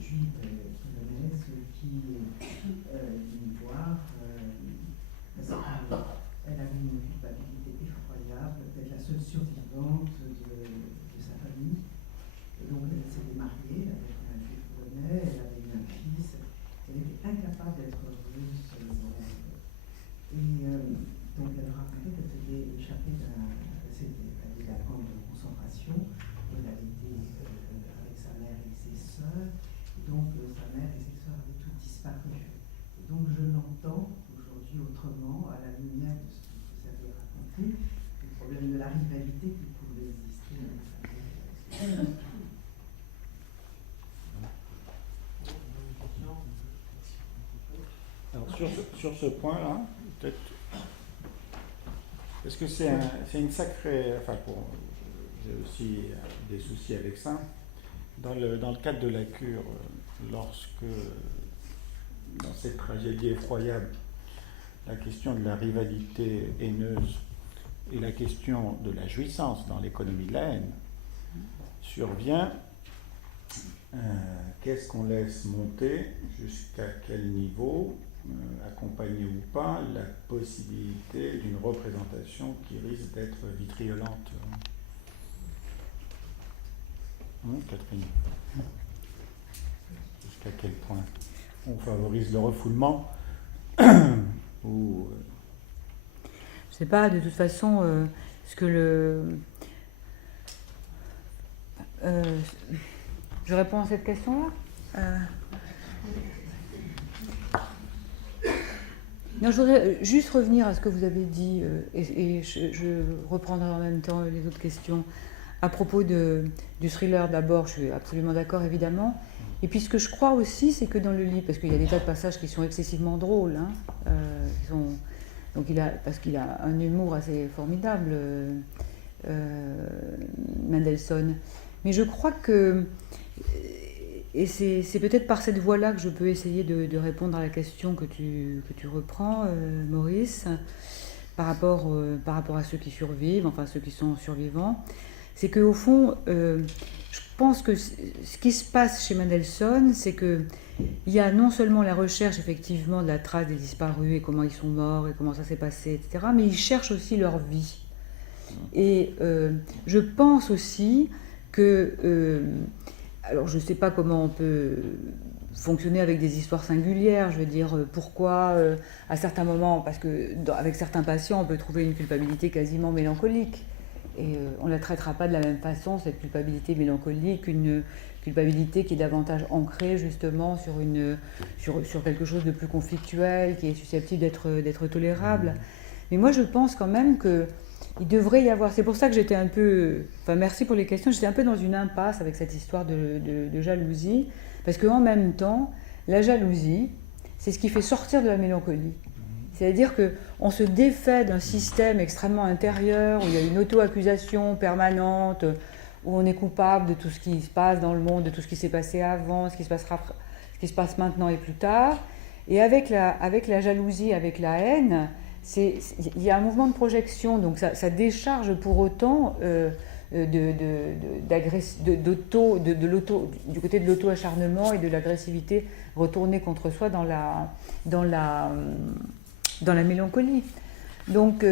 juive polonaise, qui est venue me voir parce qu'elle avait une culpabilité effroyable d'être la seule survivante de sa famille. Et donc, elle s'était mariée avec un juif polonais, elle avait eu un fils, elle était incapable d'être heureuse. Et donc, elle racontait qu'elle s'était échappée elle était à camp de concentration, elle avait été avec sa mère et ses sœurs, et donc sa mère et ses sœurs avaient toutes disparu. Et donc, je l'entends aujourd'hui autrement, à la lumière de ce que vous avez raconté, le problème de la rivalité qui pouvait exister avec sa mère. Alors sur ce point-là, peut-être, parce que c'est une sacrée, j'ai aussi des soucis avec ça. Dans le cadre de la cure, lorsque dans cette tragédie effroyable, la question de la rivalité haineuse et la question de la jouissance dans l'économie de la haine survient, qu'est-ce qu'on laisse monter, jusqu'à quel niveau, accompagné ou pas, la possibilité d'une représentation qui risque d'être vitriolante. Catherine, jusqu'à quel point on favorise le refoulement ou je sais pas, de toute façon, ce que je réponds à cette question-là. Non, je voudrais juste revenir à ce que vous avez dit, et je reprendrai en même temps les autres questions. À propos du thriller, d'abord, je suis absolument d'accord, évidemment. Et puis ce que je crois aussi, c'est que dans le livre, parce qu'il y a des tas de passages qui sont excessivement drôles, parce qu'il a un humour assez formidable, Mendelssohn. Mais je crois que, et c'est peut-être par cette voie-là que je peux essayer de répondre à la question que tu reprends, Maurice, par rapport à ceux qui survivent, enfin ceux qui sont survivants. C'est qu'au fond, je pense que ce qui se passe chez Mendelssohn, c'est qu'il y a non seulement la recherche effectivement de la trace des disparus et comment ils sont morts et comment ça s'est passé, etc., mais ils cherchent aussi leur vie. Et je pense aussi que... alors je ne sais pas comment on peut fonctionner avec des histoires singulières. Je veux dire, pourquoi, à certains moments, parce que avec certains patients, on peut trouver une culpabilité quasiment mélancolique. Et on ne la traitera pas de la même façon, cette culpabilité mélancolique, qu'une culpabilité qui est davantage ancrée justement sur quelque chose de plus conflictuel, qui est susceptible d'être tolérable. Mais moi, je pense quand même qu'il devrait y avoir... C'est pour ça que j'étais un peu... Enfin, merci pour les questions. J'étais un peu dans une impasse avec cette histoire de jalousie. Parce qu'en même temps, la jalousie, c'est ce qui fait sortir de la mélancolie. C'est-à-dire qu'on se défait d'un système extrêmement intérieur, où il y a une auto-accusation permanente, où on est coupable de tout ce qui se passe dans le monde, de tout ce qui s'est passé avant, ce qui se passe maintenant et plus tard. Et avec la jalousie, avec la haine, il y a un mouvement de projection, donc ça décharge pour autant du côté de l'auto-acharnement et de l'agressivité retournée contre soi dans la mélancolie. Donc,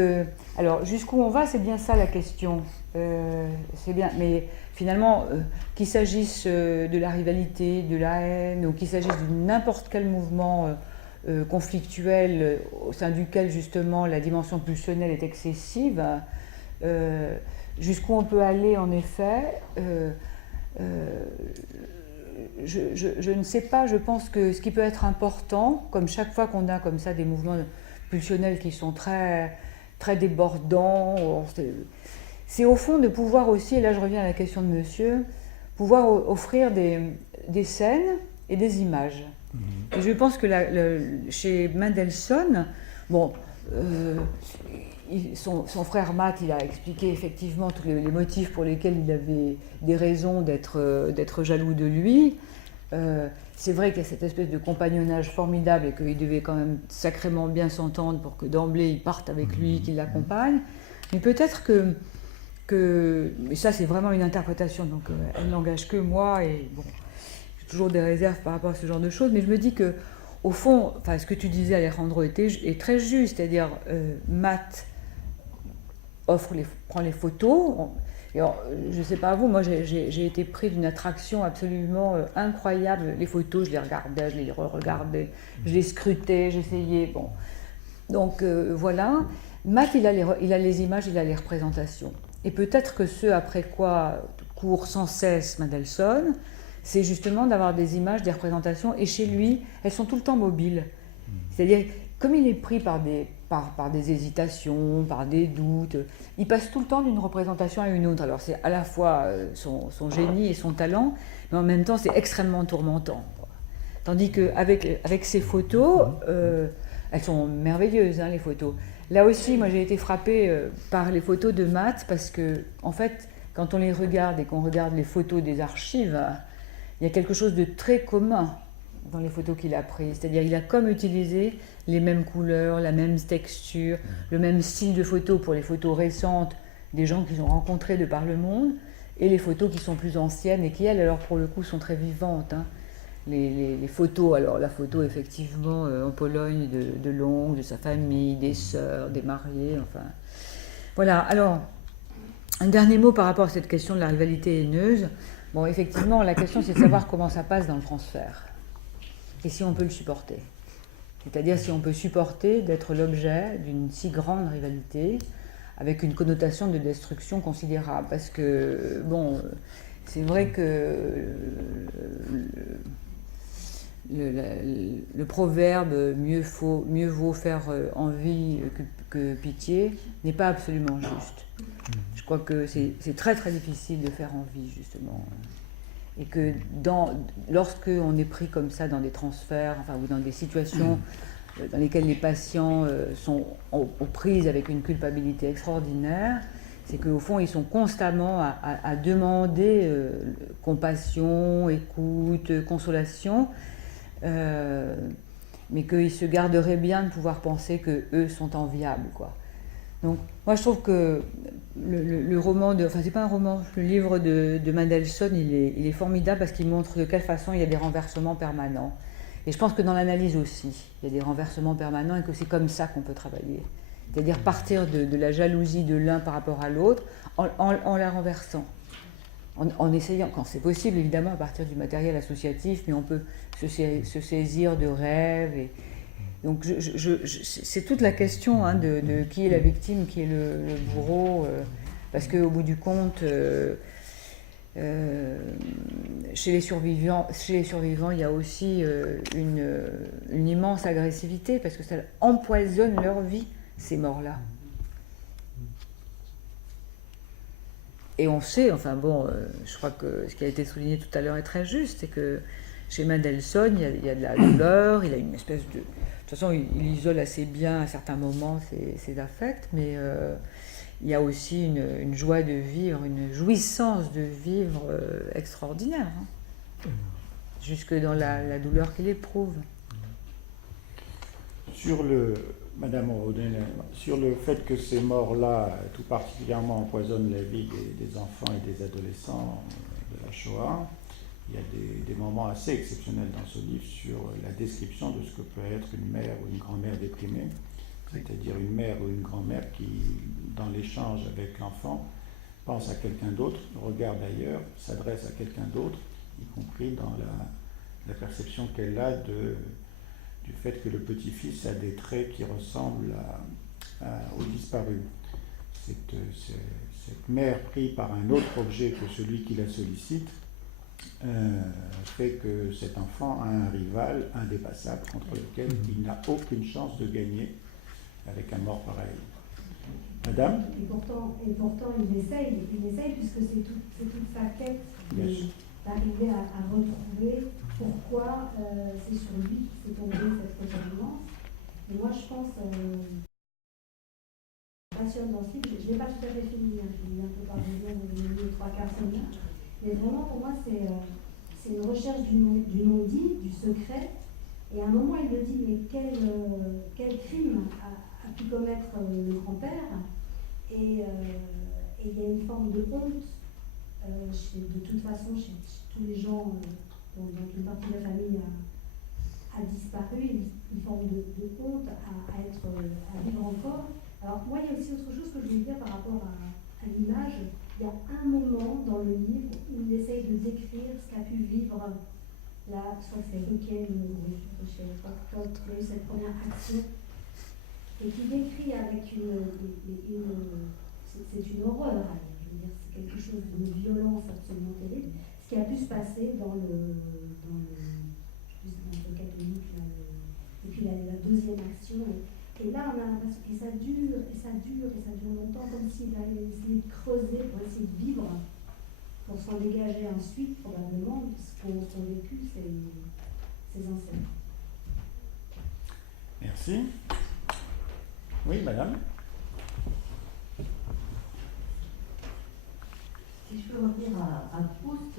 alors, jusqu'où on va, c'est bien ça la question. C'est bien, mais finalement, qu'il s'agisse de la rivalité, de la haine, ou qu'il s'agisse de n'importe quel mouvement conflictuel au sein duquel, justement, la dimension pulsionnelle est excessive, jusqu'où on peut aller, en effet, je ne sais pas, je pense que ce qui peut être important, comme chaque fois qu'on a comme ça des mouvements pulsionnels qui sont très, très débordants, c'est au fond de pouvoir aussi, et là je reviens à la question de monsieur, pouvoir offrir des scènes et des images. Et je pense que chez Mendelssohn, bon, son frère Matt, il a expliqué effectivement tous les motifs pour lesquels il avait des raisons d'être jaloux de lui. C'est vrai qu'il y a cette espèce de compagnonnage formidable et qu'il devait quand même sacrément bien s'entendre pour que d'emblée il parte avec lui, qu'il l'accompagne. Mais peut-être que mais ça c'est vraiment une interprétation, donc elle n'engage que moi et bon, j'ai toujours des réserves par rapport à ce genre de choses, mais je me dis que au fond, enfin, ce que tu disais Alejandro est très juste, c'est-à-dire Matt prend les photos. Alors, je ne sais pas vous, moi j'ai été pris d'une attraction absolument incroyable. Les photos, je les regardais, je les re-regardais, je les scrutais, j'essayais. Bon. Donc voilà, Matt il a les images, il a les représentations. Et peut-être que ce après quoi court sans cesse Mendelssohn, c'est justement d'avoir des images, des représentations, et chez lui, elles sont tout le temps mobiles. C'est-à-dire, comme il est pris par des hésitations, par des doutes, il passe tout le temps d'une représentation à une autre. Alors c'est à la fois son génie et son talent, mais en même temps c'est extrêmement tourmentant. Tandis qu'avec ces photos, elles sont merveilleuses, hein, les photos. Là aussi, moi j'ai été frappée par les photos de Matt, parce que, en fait, quand on les regarde et qu'on regarde les photos des archives, il y a quelque chose de très commun dans les photos qu'il a prises. C'est-à-dire qu'il a comme utilisé les mêmes couleurs, la même texture, le même style de photo pour les photos récentes des gens qu'ils ont rencontrés de par le monde, et les photos qui sont plus anciennes et qui, elles, alors pour le coup, sont très vivantes. Hein. Les photos, alors la photo effectivement en Pologne de l'oncle, de sa famille, des sœurs, des mariés, enfin... Voilà, alors, un dernier mot par rapport à cette question de la rivalité haineuse. Bon, effectivement, la question c'est de savoir comment ça passe dans le transfert. Et si on peut le supporter. C'est-à-dire si on peut supporter d'être l'objet d'une si grande rivalité avec une connotation de destruction considérable. Parce que, bon, c'est vrai que le proverbe « mieux vaut faire envie que pitié » n'est pas absolument juste. Je crois que c'est très très difficile de faire envie, justement. Et que lorsque on est pris comme ça dans des transferts, enfin, ou dans des situations dans lesquelles les patients sont aux prises avec une culpabilité extraordinaire, c'est qu'au fond, ils sont constamment à demander compassion, écoute, consolation, mais qu'ils se garderaient bien de pouvoir penser qu'eux sont enviables, quoi. Donc, moi, je trouve que le roman enfin, c'est pas un roman, le livre de Mendelssohn, il est formidable parce qu'il montre de quelle façon il y a des renversements permanents. Et je pense que dans l'analyse aussi, il y a des renversements permanents et que c'est comme ça qu'on peut travailler. C'est-à-dire partir de la jalousie de l'un par rapport à l'autre en la renversant. en essayant, quand c'est possible évidemment, à partir du matériel associatif, mais on peut se saisir de rêves. Et, donc c'est toute la question hein, de qui est la victime, qui est le bourreau, parce qu'au bout du compte, chez les survivants, il y a aussi une immense agressivité, parce que ça empoisonne leur vie, ces morts-là. Et on sait, enfin bon, je crois que ce qui a été souligné tout à l'heure est très juste, c'est que chez Mendelssohn, il y a de la douleur, il a une espèce de... De toute façon, il isole assez bien à certains moments ses affects, mais il y a aussi une joie de vivre, une jouissance de vivre extraordinaire, hein, jusque dans la douleur qu'il éprouve. Madame Rodin, sur le fait que ces morts-là, tout particulièrement, empoisonnent la vie des enfants et des adolescents de la Shoah, il y a des moments assez exceptionnels dans ce livre sur la description de ce que peut être une mère ou une grand-mère déprimée, c'est-à-dire une mère ou une grand-mère qui, dans l'échange avec l'enfant, pense à quelqu'un d'autre, regarde ailleurs, s'adresse à quelqu'un d'autre, y compris dans la perception qu'elle a du fait que le petit-fils a des traits qui ressemblent au disparu. Cette mère prise par un autre objet que celui qui la sollicite fait que cet enfant a un rival indépassable contre lequel il n'a aucune chance de gagner avec un mort pareil. Madame ? Et pourtant il essaye puisque c'est toute sa quête d'arriver à retrouver pourquoi c'est sur lui que s'est tombée cette ressemblance. Et moi je pense, passionne dans ce livre, je ne l'ai pas tout à fait fini, hein, je l'ai un peu parlé de 3/4 semaine, mais vraiment pour moi c'est une recherche du non-dit, du secret, et à un moment il me dit mais quel crime a pu commettre le grand-père, et il y a une forme de honte de toute façon chez tous les gens dont une partie de la famille a disparu, une forme de honte à vivre encore. Alors moi il y a aussi autre chose que je voulais dire par rapport à l'image. Il y a un moment dans le livre où il essaye de décrire ce qu'a pu vivre là, soit c'est Ruken ou je sais pas qui a eu cette première action, et qui décrit avec c'est une horreur, je veux dire, c'est quelque chose d'une violence absolument terrible, ce qui a pu se passer dans le catholique, et puis la deuxième action. Et là, on a l'impression que ça dure longtemps, comme s'il allait essayer de creuser pour essayer de vivre, pour s'en dégager ensuite, probablement, ce qu'ont vécu ces ancêtres. Merci. Oui, madame. Si je peux revenir à Proust,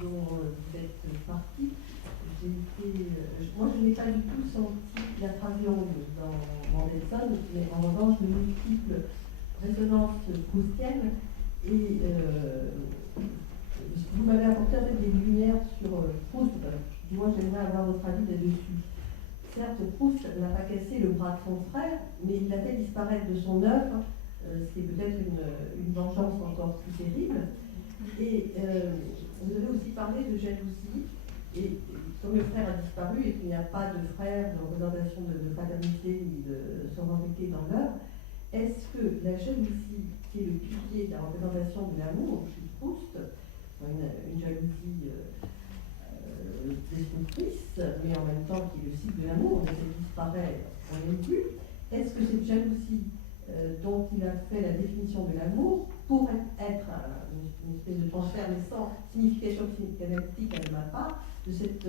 dont vous êtes partie, moi je n'ai pas du tout senti la trahison dans Mendelssohn, mais en revanche de multiples résonances proustiennes, et vous m'avez apporté en fait des lumières sur Proust. Moi j'aimerais avoir votre avis là-dessus. Certes, Proust n'a pas cassé le bras de son frère, mais il l'a fait disparaître de son œuvre, ce qui est peut-être une vengeance encore plus terrible. Et vous avez aussi parlé de jalousie, et comme le frère a disparu et qu'il n'y a pas de frère, de représentation de paternité ni de sororité dans l'œuvre, est-ce que la jalousie, qui est le pilier de la représentation de l'amour chez Proust, une jalousie destructrice, mais en même temps qui est le cycle de l'amour, mais ça disparaît, on n'aime plus, est-ce que cette jalousie dont il a fait la définition de l'amour pourrait être une espèce de transfert, mais sans signification psychanalytique de ma part, de cette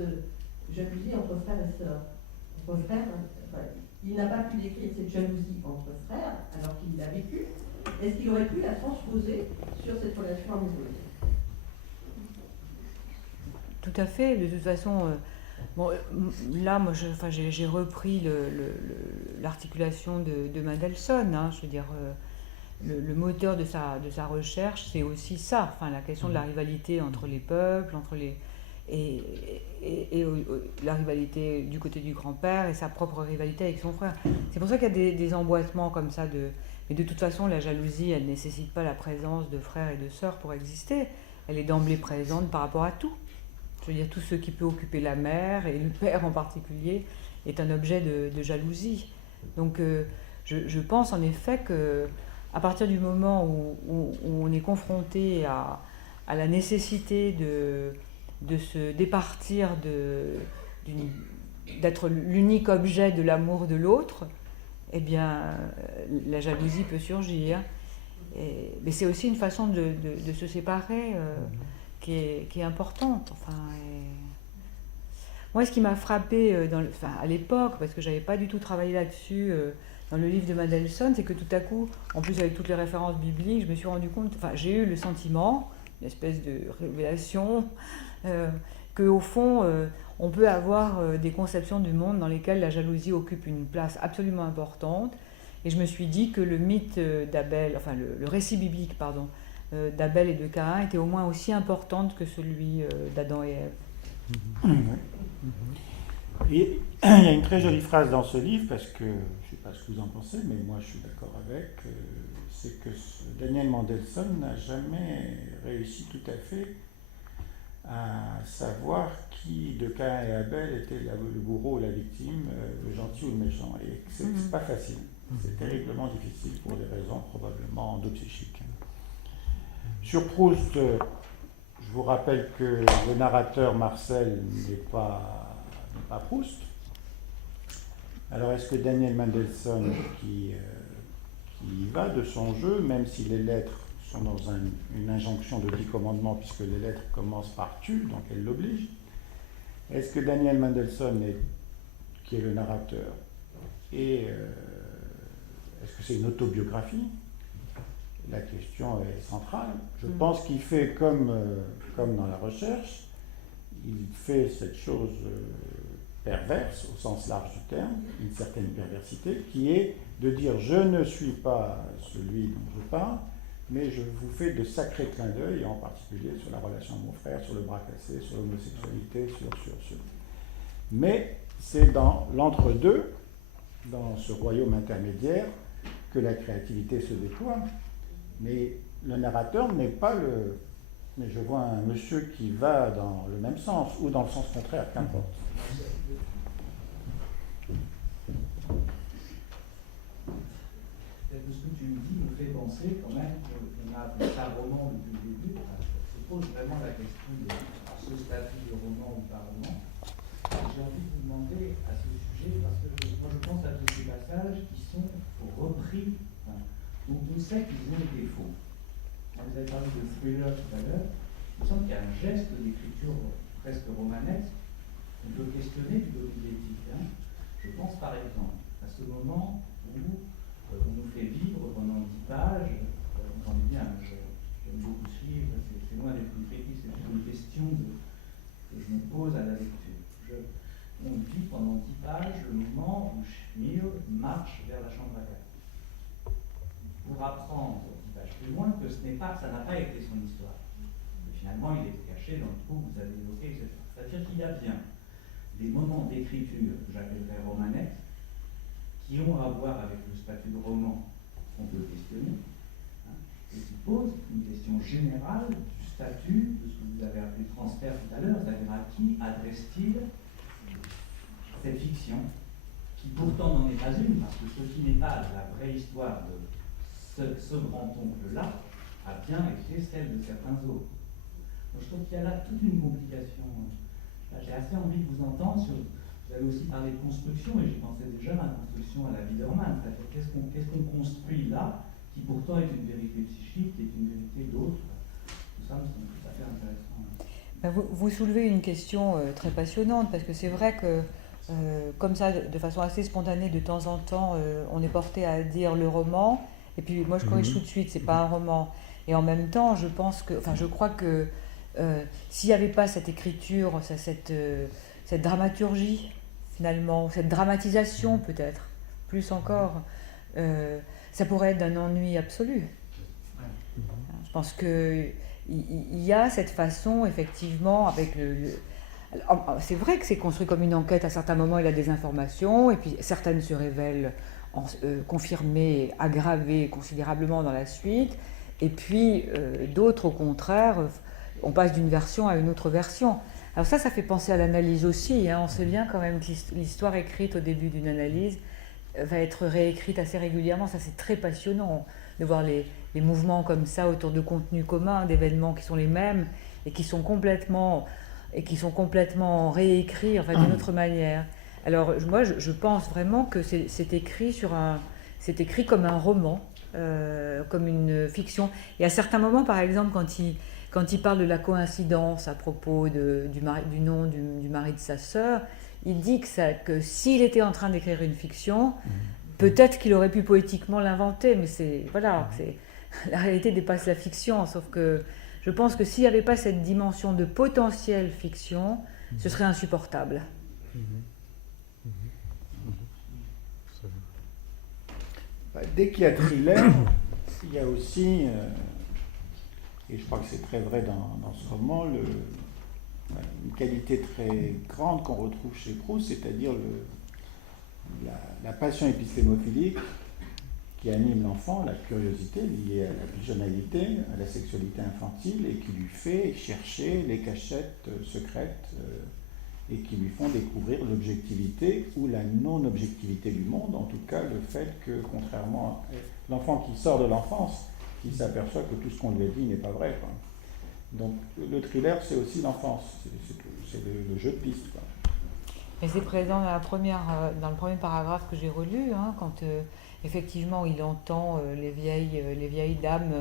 jalousie entre frères et sœurs. Entre frères, il n'a pas pu décrire cette jalousie entre frères alors qu'il l'a vécue. Est-ce qu'il aurait pu la transposer sur cette relation amoureuse? Tout à fait. De toute façon, bon, là, moi, j'ai repris l'articulation de Mendelssohn. Hein, je veux dire, le moteur de sa recherche, c'est aussi ça. Enfin, la question de la rivalité entre les peuples, et la rivalité du côté du grand-père et sa propre rivalité avec son frère. C'est pour ça qu'il y a des emboîtements comme ça. Mais de toute façon, la jalousie, elle ne nécessite pas la présence de frères et de sœurs pour exister. elle est d'emblée présente par rapport à tout. Je veux dire, tout ce qui peut occuper la mère, et le père en particulier, est un objet de jalousie. Donc je pense en effet qu'à partir du moment où on est confronté à la nécessité de se départir d'être l'unique objet de l'amour de l'autre, eh bien, la jalousie peut surgir. Mais c'est aussi une façon de se séparer qui est importante. Enfin, moi, ce qui m'a frappé à l'époque, parce que je n'avais pas du tout travaillé là-dessus dans le livre de Mendelssohn, c'est que tout à coup, en plus avec toutes les références bibliques, je me suis rendu compte, j'ai eu le sentiment, une espèce de révélation, qu'au fond, on peut avoir des conceptions du monde dans lesquelles la jalousie occupe une place absolument importante. Et je me suis dit que le mythe d'Abel, enfin le récit biblique, pardon, d'Abel et de Caïn était au moins aussi importante que celui d'Adam et Ève. Et il y a une très jolie phrase dans ce livre, parce que je ne sais pas ce que vous en pensez, mais moi je suis d'accord avec, c'est que Daniel Mendelssohn n'a jamais réussi tout à fait à savoir qui de Caïn et Abel était le bourreau ou la victime, le gentil ou le méchant. Et c'est pas facile. C'est terriblement difficile pour des raisons probablement endopsychiques. Sur Proust, je vous rappelle que le narrateur Marcel n'est pas Proust. Alors est-ce que Daniel Mendelssohn, qui va de son jeu, même si les lettres sont dans une injonction de 10 commandements, puisque les lettres commencent par tu, donc elles l'obligent, est-ce que Daniel Mendelssohn, qui est le narrateur, est-ce que c'est une autobiographie? La question est centrale. Je pense qu'il fait comme dans la recherche, il fait cette chose perverse, au sens large du terme, une certaine perversité, qui est de dire je ne suis pas celui dont je parle, mais je vous fais de sacrés clins d'œil, en particulier sur la relation à mon frère, sur le bras cassé, sur l'homosexualité, sur. Mais c'est dans l'entre-deux, dans ce royaume intermédiaire, que la créativité se déploie. Mais le narrateur n'est pas le... Mais je vois un monsieur qui va dans le même sens, ou dans le sens contraire, qu'importe. De ce que tu me dis me fait penser quand même qu'on a appelé ça roman depuis le début. Je pose vraiment la question de ce statut de roman ou pas roman. J'ai envie de vous demander à ce sujet, parce que moi je pense à tous ces passages qui sont repris, donc on sait qu'ils ont été faux. Vous avez parlé de thriller tout à l'heure, il me semble qu'il y a un geste d'écriture presque romanesque qu'on peut questionner du domaine éthique. Je pense par exemple à ce moment où on nous fait vivre pendant 10 pages, entendez bien, j'aime beaucoup suivre, c'est loin d'être une critique, c'est juste une question que je me pose à la lecture. On vit pendant 10 pages le moment où Schmiel marche vers la chambre à gaz. Pour apprendre 10 pages plus loin que ça n'a pas été son histoire. Que finalement, il est caché dans le trou que vous avez évoqué, etc. C'est-à-dire qu'il y a bien des moments d'écriture que j'appellerais romanesques, qui ont à voir avec le statut de roman qu'on peut questionner, et qui posent une question générale du statut, de ce que vous avez appelé transfert tout à l'heure, c'est-à-dire à qui adresse-t-il cette fiction, qui pourtant n'en est pas une, parce que ce qui n'est pas la vraie histoire de ce grand-oncle-là a bien été celle de certains autres. Donc je trouve qu'il y a là toute une complication. Là, j'ai assez envie de vous entendre sur... Vous avez aussi parlé de construction, et j'y pensais déjà à la construction à la Biedermann. C'est-à-dire qu'est-ce qu'on construit là, qui pourtant est une vérité psychique, qui est une vérité d'autre. Tout ça me semble tout à fait intéressant. Vous soulevez une question très passionnante, parce que c'est vrai que, comme ça, de façon assez spontanée, de temps en temps, on est porté à dire le roman, et puis moi je corrige tout de suite, c'est pas un roman. Et en même temps, je crois que s'il n'y avait pas cette écriture, cette dramaturgie, finalement, cette dramatisation peut-être, plus encore, ça pourrait être d'un ennui absolu. Je pense qu'il y a cette façon, effectivement, avec c'est vrai que c'est construit comme une enquête, à certains moments il y a des informations, et puis certaines se révèlent confirmées, aggravées considérablement dans la suite, et puis d'autres, au contraire, on passe d'une version à une autre version. Alors ça fait penser à l'analyse aussi, hein. On sait bien quand même que l'histoire écrite au début d'une analyse va être réécrite assez régulièrement. Ça, c'est très passionnant de voir les mouvements comme ça autour de contenus communs, d'événements qui sont les mêmes et qui sont complètement réécrits, enfin, d'une autre manière. Alors moi, je pense vraiment que c'est écrit comme un roman, comme une fiction. Et à certains moments, par exemple, quand il parle de la coïncidence à propos du nom du mari de sa sœur, il dit que s'il était en train d'écrire une fiction, peut-être qu'il aurait pu poétiquement l'inventer, mais la réalité dépasse la fiction, sauf que je pense que s'il n'y avait pas cette dimension de potentielle fiction, ce serait insupportable. Dès qu'il y a thriller, il y a aussi, et je crois que c'est très vrai dans ce roman, une qualité très grande qu'on retrouve chez Proust, c'est-à-dire la passion épistémophilique qui anime l'enfant, la curiosité liée à la fusionnalité, à la sexualité infantile, et qui lui fait chercher les cachettes secrètes et qui lui font découvrir l'objectivité ou la non-objectivité du monde, en tout cas le fait que, contrairement à l'enfant qui sort de l'enfance, qui s'aperçoit que tout ce qu'on lui a dit n'est pas vrai, quoi. Donc le thriller, c'est aussi l'enfance, c'est le jeu de piste, quoi. Et c'est présent dans le premier paragraphe que j'ai relu, hein, quand effectivement il entend les vieilles dames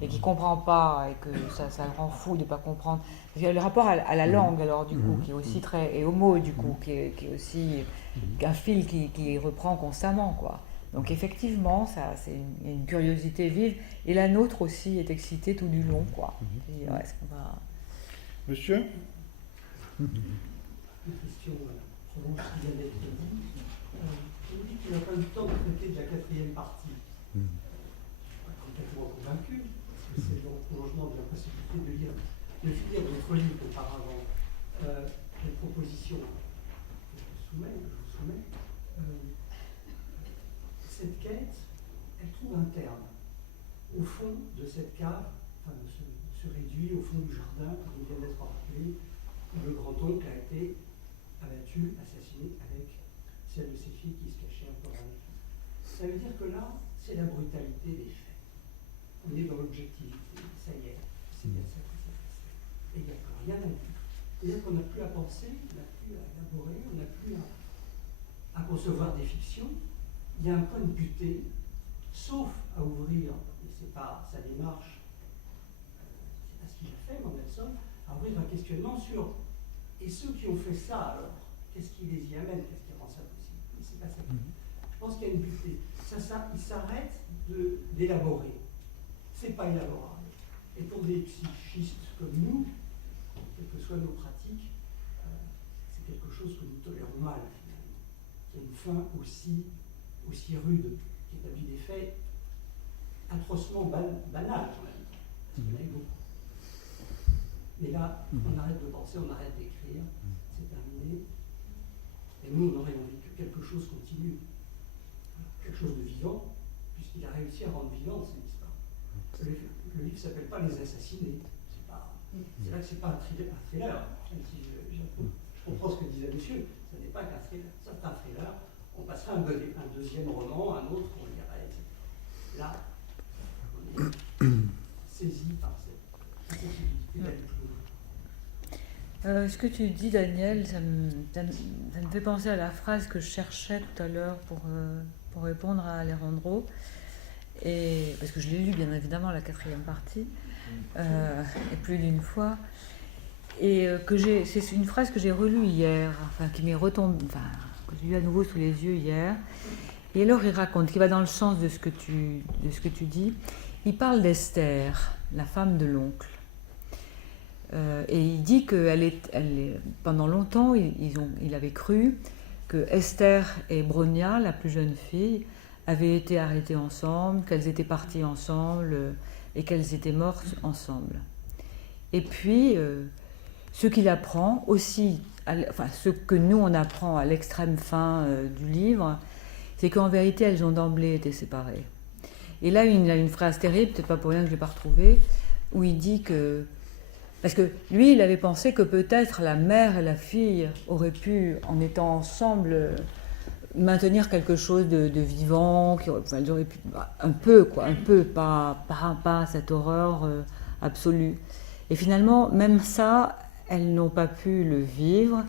et qu'il ne comprend pas et que ça le rend fou de ne pas comprendre. Il y a le rapport à la langue, alors, du coup, qui est aussi et au mot, du coup, qui est aussi un fil qui reprend constamment, quoi. Donc effectivement, c'est une curiosité vive, et la nôtre aussi est excitée tout du long, quoi. Et, est-ce qu'on va... Monsieur ? Une question prolonge ce qui vient d'être dit. On dit qu'il n'a pas eu le temps de traiter de la quatrième partie. Je ne suis pas complètement convaincu, parce que c'est le prolongement de la possibilité de lire votre livre auparavant. Les propositions que je vous soumets, cette quête, elle trouve un terme. Au fond de cette cave, se réduit au fond du jardin, comme il vient d'être rappelé, où le grand-oncle a été abattu, assassiné avec celle de ses filles qui se cachait encore avec lui. Ça veut dire que là, c'est la brutalité des faits. On est dans l'objectivité, ça y est, c'est bien ça qui s'est passé. Et il n'y a plus rien à dire. C'est-à-dire qu'on n'a plus à penser, on n'a plus à élaborer, on n'a plus à concevoir des fictions. Il y a un point de butée, sauf à ouvrir, et c'est pas sa démarche, c'est pas ce qu'il a fait, Mendelssohn, à ouvrir un questionnement sur et ceux qui ont fait ça alors, qu'est-ce qui les y amène, qu'est-ce qui rend ça possible? Mais c'est pas ça. Je pense qu'il y a une butée. Il s'arrête d'élaborer. C'est pas élaborable. Et pour des psychistes comme nous, quelles que soient nos pratiques, c'est quelque chose que nous tolérons mal finalement. Il y a une fin aussi rude, qui établit des faits atrocement banals en même temps. Parce qu'il y en a eu beaucoup. Mais là, on arrête de penser, on arrête d'écrire, c'est terminé. Et nous, on aurait envie que quelque chose continue. Quelque chose de vivant, puisqu'il a réussi à rendre vivant cette histoire. Le livre ne s'appelle pas Les Assassinés. C'est là que ce n'est pas un thriller. Même si je comprends ce que disait monsieur, ce n'est pas qu'un thriller. C'est un thriller. On passerait un deuxième roman, un autre, on lirait, etc. Là, on est saisi par cette possibilité d'aller plus loin. Ce que tu dis, Daniel, ça me fait penser à la phrase que je cherchais tout à l'heure pour répondre à Alejandro, parce que je l'ai lu bien évidemment la quatrième partie, et plus d'une fois, et c'est une phrase que j'ai relue hier, qui m'est retombée, que j'ai eu à nouveau sous les yeux hier. Et alors il raconte, qui va dans le sens de ce que tu dis. Il parle d'Esther, la femme de l'oncle. Et il dit que pendant longtemps, il avait cru que Esther et Bronia, la plus jeune fille, avaient été arrêtées ensemble, qu'elles étaient parties ensemble et qu'elles étaient mortes ensemble. Et puis, ce qu'il apprend aussi, ce que nous on apprend à l'extrême fin du livre, c'est qu'en vérité, elles ont d'emblée été séparées. Et là, il a une phrase terrible, peut-être pas pour rien que je ne l'ai pas retrouvée, où il dit que Parce que lui, il avait pensé que peut-être la mère et la fille auraient pu, en étant ensemble, maintenir quelque chose de vivant, elles auraient pu, un peu, pas cette horreur absolue. Et finalement, même ça, elles n'ont pas pu le vivre.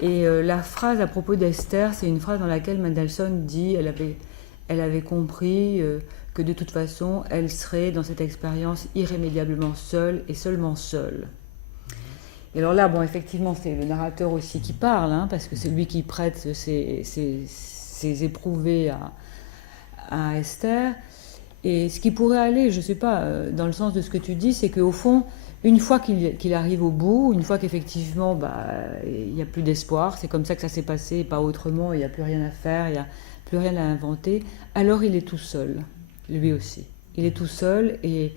Et la phrase à propos d'Esther, c'est une phrase dans laquelle Mendelssohn dit, elle avait compris que de toute façon, elle serait dans cette expérience irrémédiablement seule et seulement seule. Et alors là, bon, effectivement, c'est le narrateur aussi qui parle, hein, parce que c'est lui qui prête ses éprouvés à Esther. Et ce qui pourrait aller, je ne sais pas, dans le sens de ce que tu dis, c'est qu'au fond, une fois qu'il arrive au bout, une fois qu'effectivement, il n'y a plus d'espoir, c'est comme ça que ça s'est passé, pas autrement, il n'y a plus rien à faire, il n'y a plus rien à inventer, alors il est tout seul, lui aussi. Il est tout seul et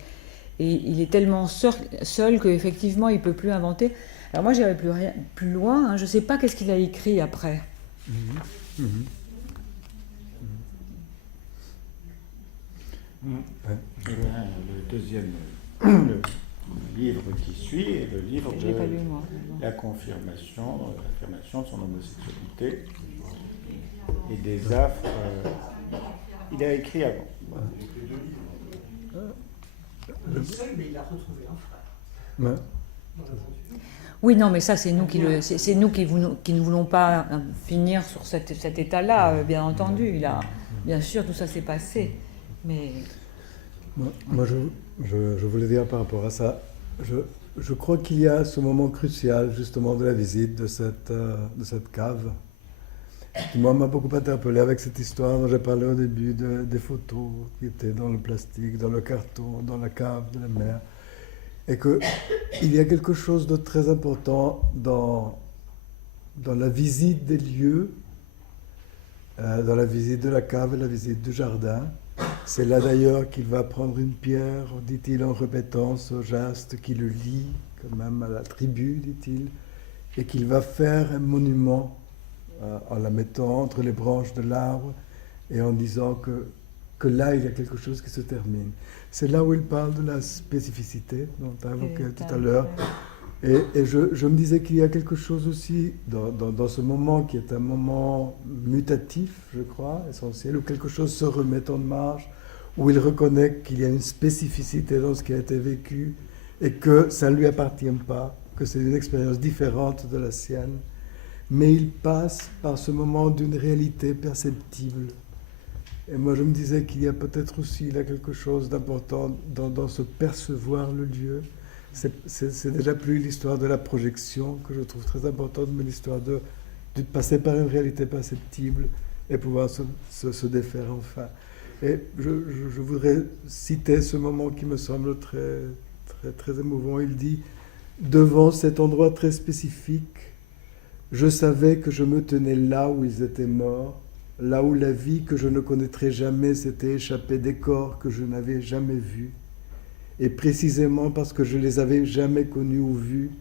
il est tellement seul qu'effectivement, il ne peut plus inventer. Alors moi, j'irai plus loin, hein, je ne sais pas qu'est-ce qu'il a écrit après. Le deuxième le livre qui suit est le livre de la confirmation, l'affirmation de son homosexualité et des affres. Il a écrit avant. Le seul, mais il a retrouvé un frère. Oui, non, mais ça, c'est nous qui ne voulons pas finir sur cet état-là, bien entendu. Bien sûr, tout ça s'est passé, mais... Moi, je voulais dire par rapport à ça, je crois qu'il y a ce moment crucial, justement, de la visite de cette cave, qui, moi, m'a beaucoup interpellé avec cette histoire dont j'ai parlé au début, des photos qui étaient dans le plastique, dans le carton, dans la cave de la mer. Et qu'il y a quelque chose de très important dans la visite des lieux, dans la visite de la cave et la visite du jardin. C'est là d'ailleurs qu'il va prendre une pierre, dit-il en répétant ce geste qui le lie quand même à la tribu, dit-il, et qu'il va faire un monument en la mettant entre les branches de l'arbre et en disant que là il y a quelque chose qui se termine. C'est là où il parle de la spécificité dont tu as évoqué tout à l'heure. Et je me disais qu'il y a quelque chose aussi dans ce moment qui est un moment mutatif, je crois, essentiel, où quelque chose se remet en marche, où il reconnaît qu'il y a une spécificité dans ce qui a été vécu et que ça ne lui appartient pas, que c'est une expérience différente de la sienne. Mais il passe par ce moment d'une réalité perceptible. Et moi, je me disais qu'il y a peut-être aussi là quelque chose d'important dans ce percevoir le lieu. C'est déjà plus l'histoire de la projection que je trouve très importante, mais l'histoire de passer par une réalité perceptible et pouvoir se défaire enfin. Et je voudrais citer ce moment qui me semble très, très, très émouvant. Il dit « Devant cet endroit très spécifique, je savais que je me tenais là où ils étaient morts, là où la vie que je ne connaîtrais jamais s'était échappée des corps que je n'avais jamais vus. Et précisément parce que je les avais jamais connus ou vus,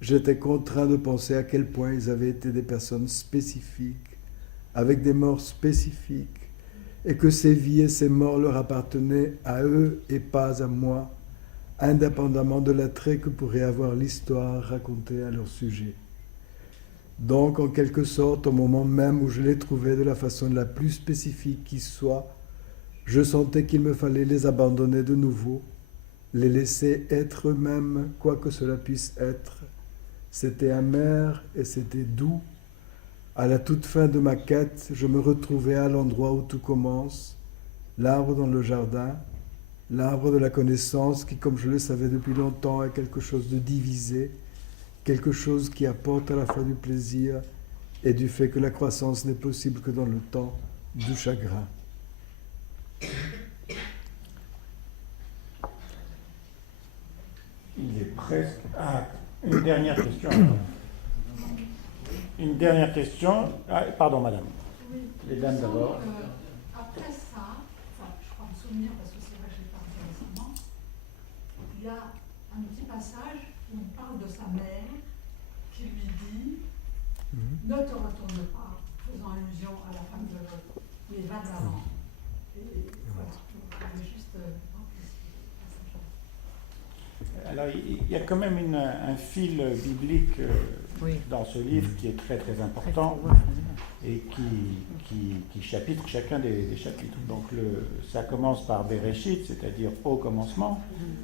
j'étais contraint de penser à quel point ils avaient été des personnes spécifiques, avec des morts spécifiques, et que ces vies et ces morts leur appartenaient à eux et pas à moi, indépendamment de l'attrait que pourrait avoir l'histoire racontée à leur sujet. Donc, en quelque sorte, au moment même où je les trouvais de la façon la plus spécifique qui soit, je sentais qu'il me fallait les abandonner de nouveau, les laisser être eux-mêmes, quoi que cela puisse être. C'était amer et c'était doux. À la toute fin de ma quête, je me retrouvais à l'endroit où tout commence, l'arbre dans le jardin, l'arbre de la connaissance qui, comme je le savais depuis longtemps, est quelque chose de divisé, quelque chose qui apporte à la fois du plaisir et du fait que la croissance n'est possible que dans le temps du chagrin. Il est presque... Ah, une dernière question. Une dernière question. Ah, pardon, madame. Oui. Les dames d'abord. Après ça, je crois me souvenir parce que c'est vrai que je l'ai pas fait récemment, il y a un petit passage où on parle de sa mère qui lui dit ne te retourne pas, faisant allusion à la femme de l'autre, mais va de l'avant. Et voilà, donc, je voulais juste alors il y a quand même un fil biblique Oui. dans ce livre qui est très très important et qui chapitre chacun des chapitres. Donc ça commence par Bereshit, c'est-à-dire au commencement.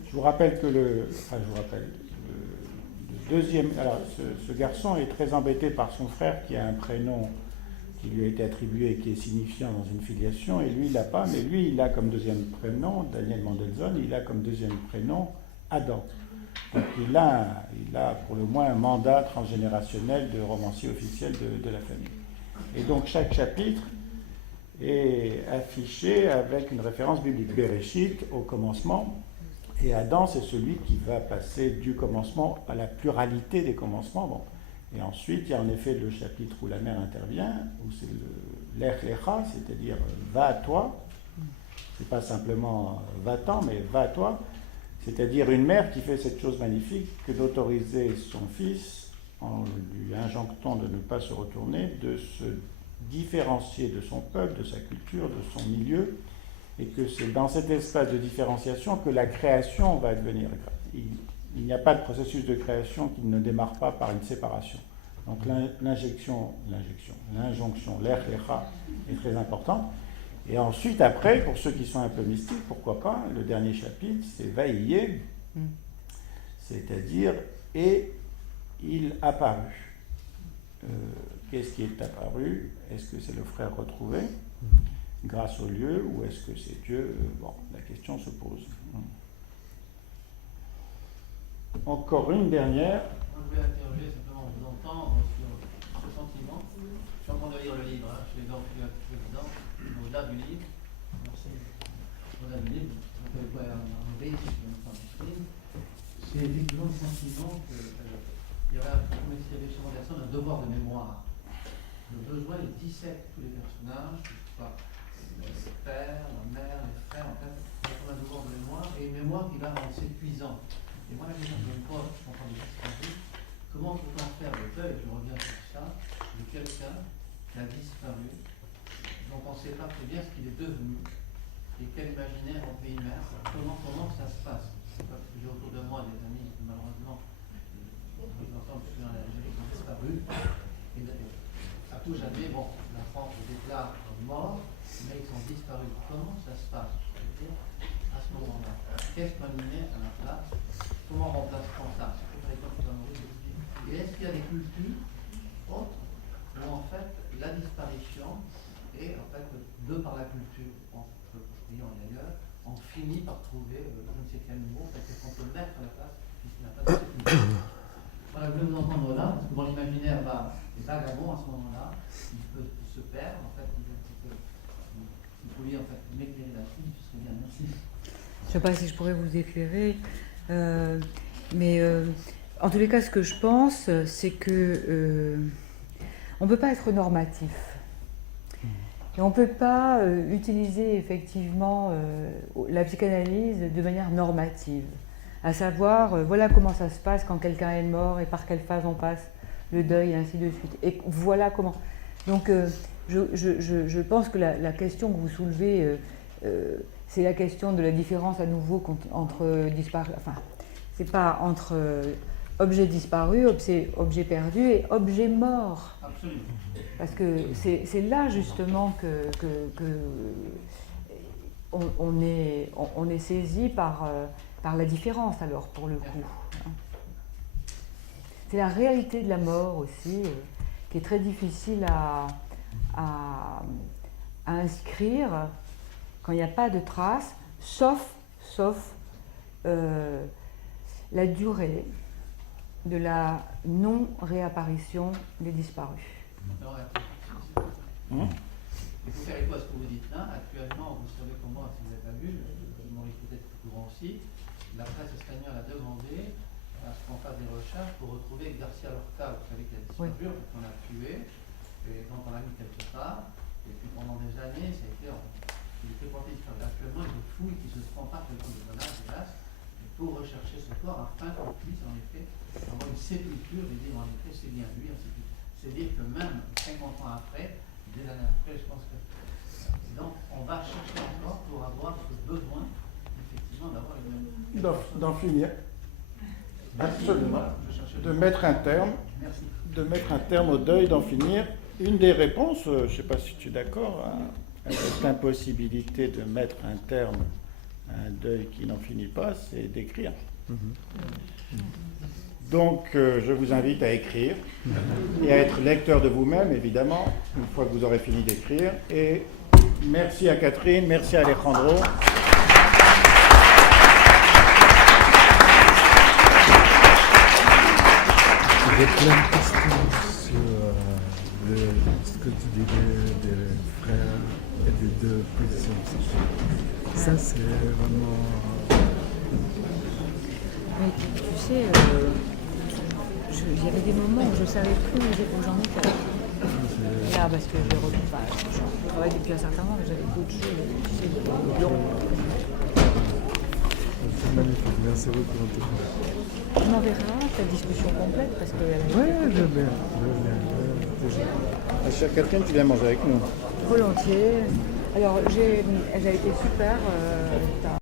Je vous rappelle que le deuxième, alors ce garçon est très embêté par son frère qui a un prénom qui lui a été attribué et qui est signifiant dans une filiation, et lui il l'a pas, mais lui il a comme deuxième prénom, Daniel Mendelssohn, il a comme deuxième prénom Adam. Donc il a pour le moins un mandat transgénérationnel de romancier officiel de la famille. Et donc chaque chapitre est affiché avec une référence biblique. Bereshit, au commencement, et Adam, c'est celui qui va passer du commencement à la pluralité des commencements. Bon. Et ensuite, il y a en effet le chapitre où la mère intervient, où c'est l'Ech Lecha, c'est-à-dire va à toi. C'est pas simplement va-t'en, mais va à toi. C'est-à-dire une mère qui fait cette chose magnifique que d'autoriser son fils, en lui injonctant de ne pas se retourner, de se différencier de son peuple, de sa culture, de son milieu, et que c'est dans cet espace de différenciation que la création va advenir. Il n'y a pas de processus de création qui ne démarre pas par une séparation. Donc l'injonction, l'Ech Lecha est très importante. Et ensuite, après, pour ceux qui sont un peu mystiques, pourquoi pas, le dernier chapitre, c'est Vaïe, c'est-à-dire et il apparut. Qu'est-ce qui est apparu? Est-ce que c'est le frère retrouvé grâce au lieu, ou est-ce que c'est Dieu? Bon, la question se pose. Encore une dernière. Moi, je voulais interroger simplement vous entendre sur ce sentiment. Je suis en train de lire le livre, hein. Je l'ai donc lu un petit peu dedans, au-delà du livre. Au-delà du livre, on peut voir un risque, c'est effectivement le sentiment qu'il y aurait, comme expliquait chez Anderson, un devoir de mémoire. Le besoin, il dissèque tous les personnages, que ce soit le père, la mère, les frères, en fait, on a un devoir de mémoire, et une mémoire qui va rendre s'épuisant. Et moi, la question que je me pose, je comprends déjà ce qu'on dit, comment peut-on faire le deuil, je reviens sur ça, de quelqu'un qui a disparu, dont on ne sait pas très bien ce qu'il est devenu, et quel imaginaire on peut y mettre, comment ça se passe. Parce que j'ai autour de moi des amis qui, malheureusement, ensemble, je suis dans l'Algérie, qui ont disparu, et à tout jamais, bon, la France les déclare comme morts, mais ils sont disparus. Comment ça se passe, je veux dire, à ce moment-là? Qu'est-ce qu'on y met à la place? Comment remplace-t-on ça? Et est-ce qu'il y a des cultures autres où en fait la disparition est en fait de par la culture, je pense que et ailleurs, on finit par trouver je ne sais quel mot, qu'est-ce qu'on peut mettre à la place puisqu'il n'y a pas de culture. Voilà, je voulais vous entendre là, parce que dans l'imaginaire est vagabond à ce moment-là, il peut se perdre, en fait, vous pouviez en fait m'éclairer là-dessus, ce serait bien, merci. Je ne sais pas si je pourrais vous éclairer, mais en tous les cas, ce que je pense, c'est que on ne peut pas être normatif. Et on ne peut pas utiliser effectivement la psychanalyse de manière normative. À savoir, voilà comment ça se passe quand quelqu'un est mort et par quelle phase on passe, le deuil et ainsi de suite. Et voilà comment. Donc, je pense que la question que vous soulevez, c'est la question de la différence à nouveau entre disparu, enfin, c'est pas entre objet disparu, objet perdu et objet mort. Absolument. Parce que c'est là justement que on est saisi par la différence alors pour le coup. C'est la réalité de la mort aussi qui est très difficile à inscrire quand il n'y a pas de traces, sauf la durée de la non-réapparition des disparus. Il faut faire écho à ce que vous dites là. Actuellement, vous savez comment, si vous n'avez pas vu, Maurice peut-être plus courant aussi, la presse espagnole a demandé à ce qu'on fasse des recherches pour retrouver Garcia Lorca, vous savez qu'il a disparu, oui. Qu'on a tué, et dont on l'a mis quelque part, et puis pendant des années, ça a été, il était porté disparu. Actuellement, il y a des fouilles qui se font par le de Grenade, hélas, pour rechercher ce corps afin qu'on puisse en effet avoir une sépulture et dire en effet c'est bien lui, ainsi de suite. C'est-à-dire que même 50 ans après, des années après, je pense que. Donc, on va chercher encore pour avoir ce besoin, effectivement, d'avoir une. D'en finir. Absolument. De mettre un terme au deuil, d'en finir. Une des réponses, je ne sais pas si tu es d'accord, à cette impossibilité de mettre un terme à un deuil qui n'en finit pas, c'est d'écrire. Donc, je vous invite à écrire et à être lecteur de vous-même, évidemment, une fois que vous aurez fini d'écrire. Et merci à Catherine, merci à Alejandro. J'ai plein de questions sur ce que tu disais des frères et des deux positions psychiques. Ça, c'est vraiment... Mais tu sais, il y avait des moments où je ne savais plus où j'en étais. Là, parce que je travaille depuis un certain temps, mais j'avais d'autres choses, tu sais, au bureau. C'est magnifique, merci beaucoup en tout cas. Tu m'enverras ta discussion complète parce que... Oui, je vais. Chère Catherine, tu viens manger avec nous. Volontiers. Alors, elle a été super.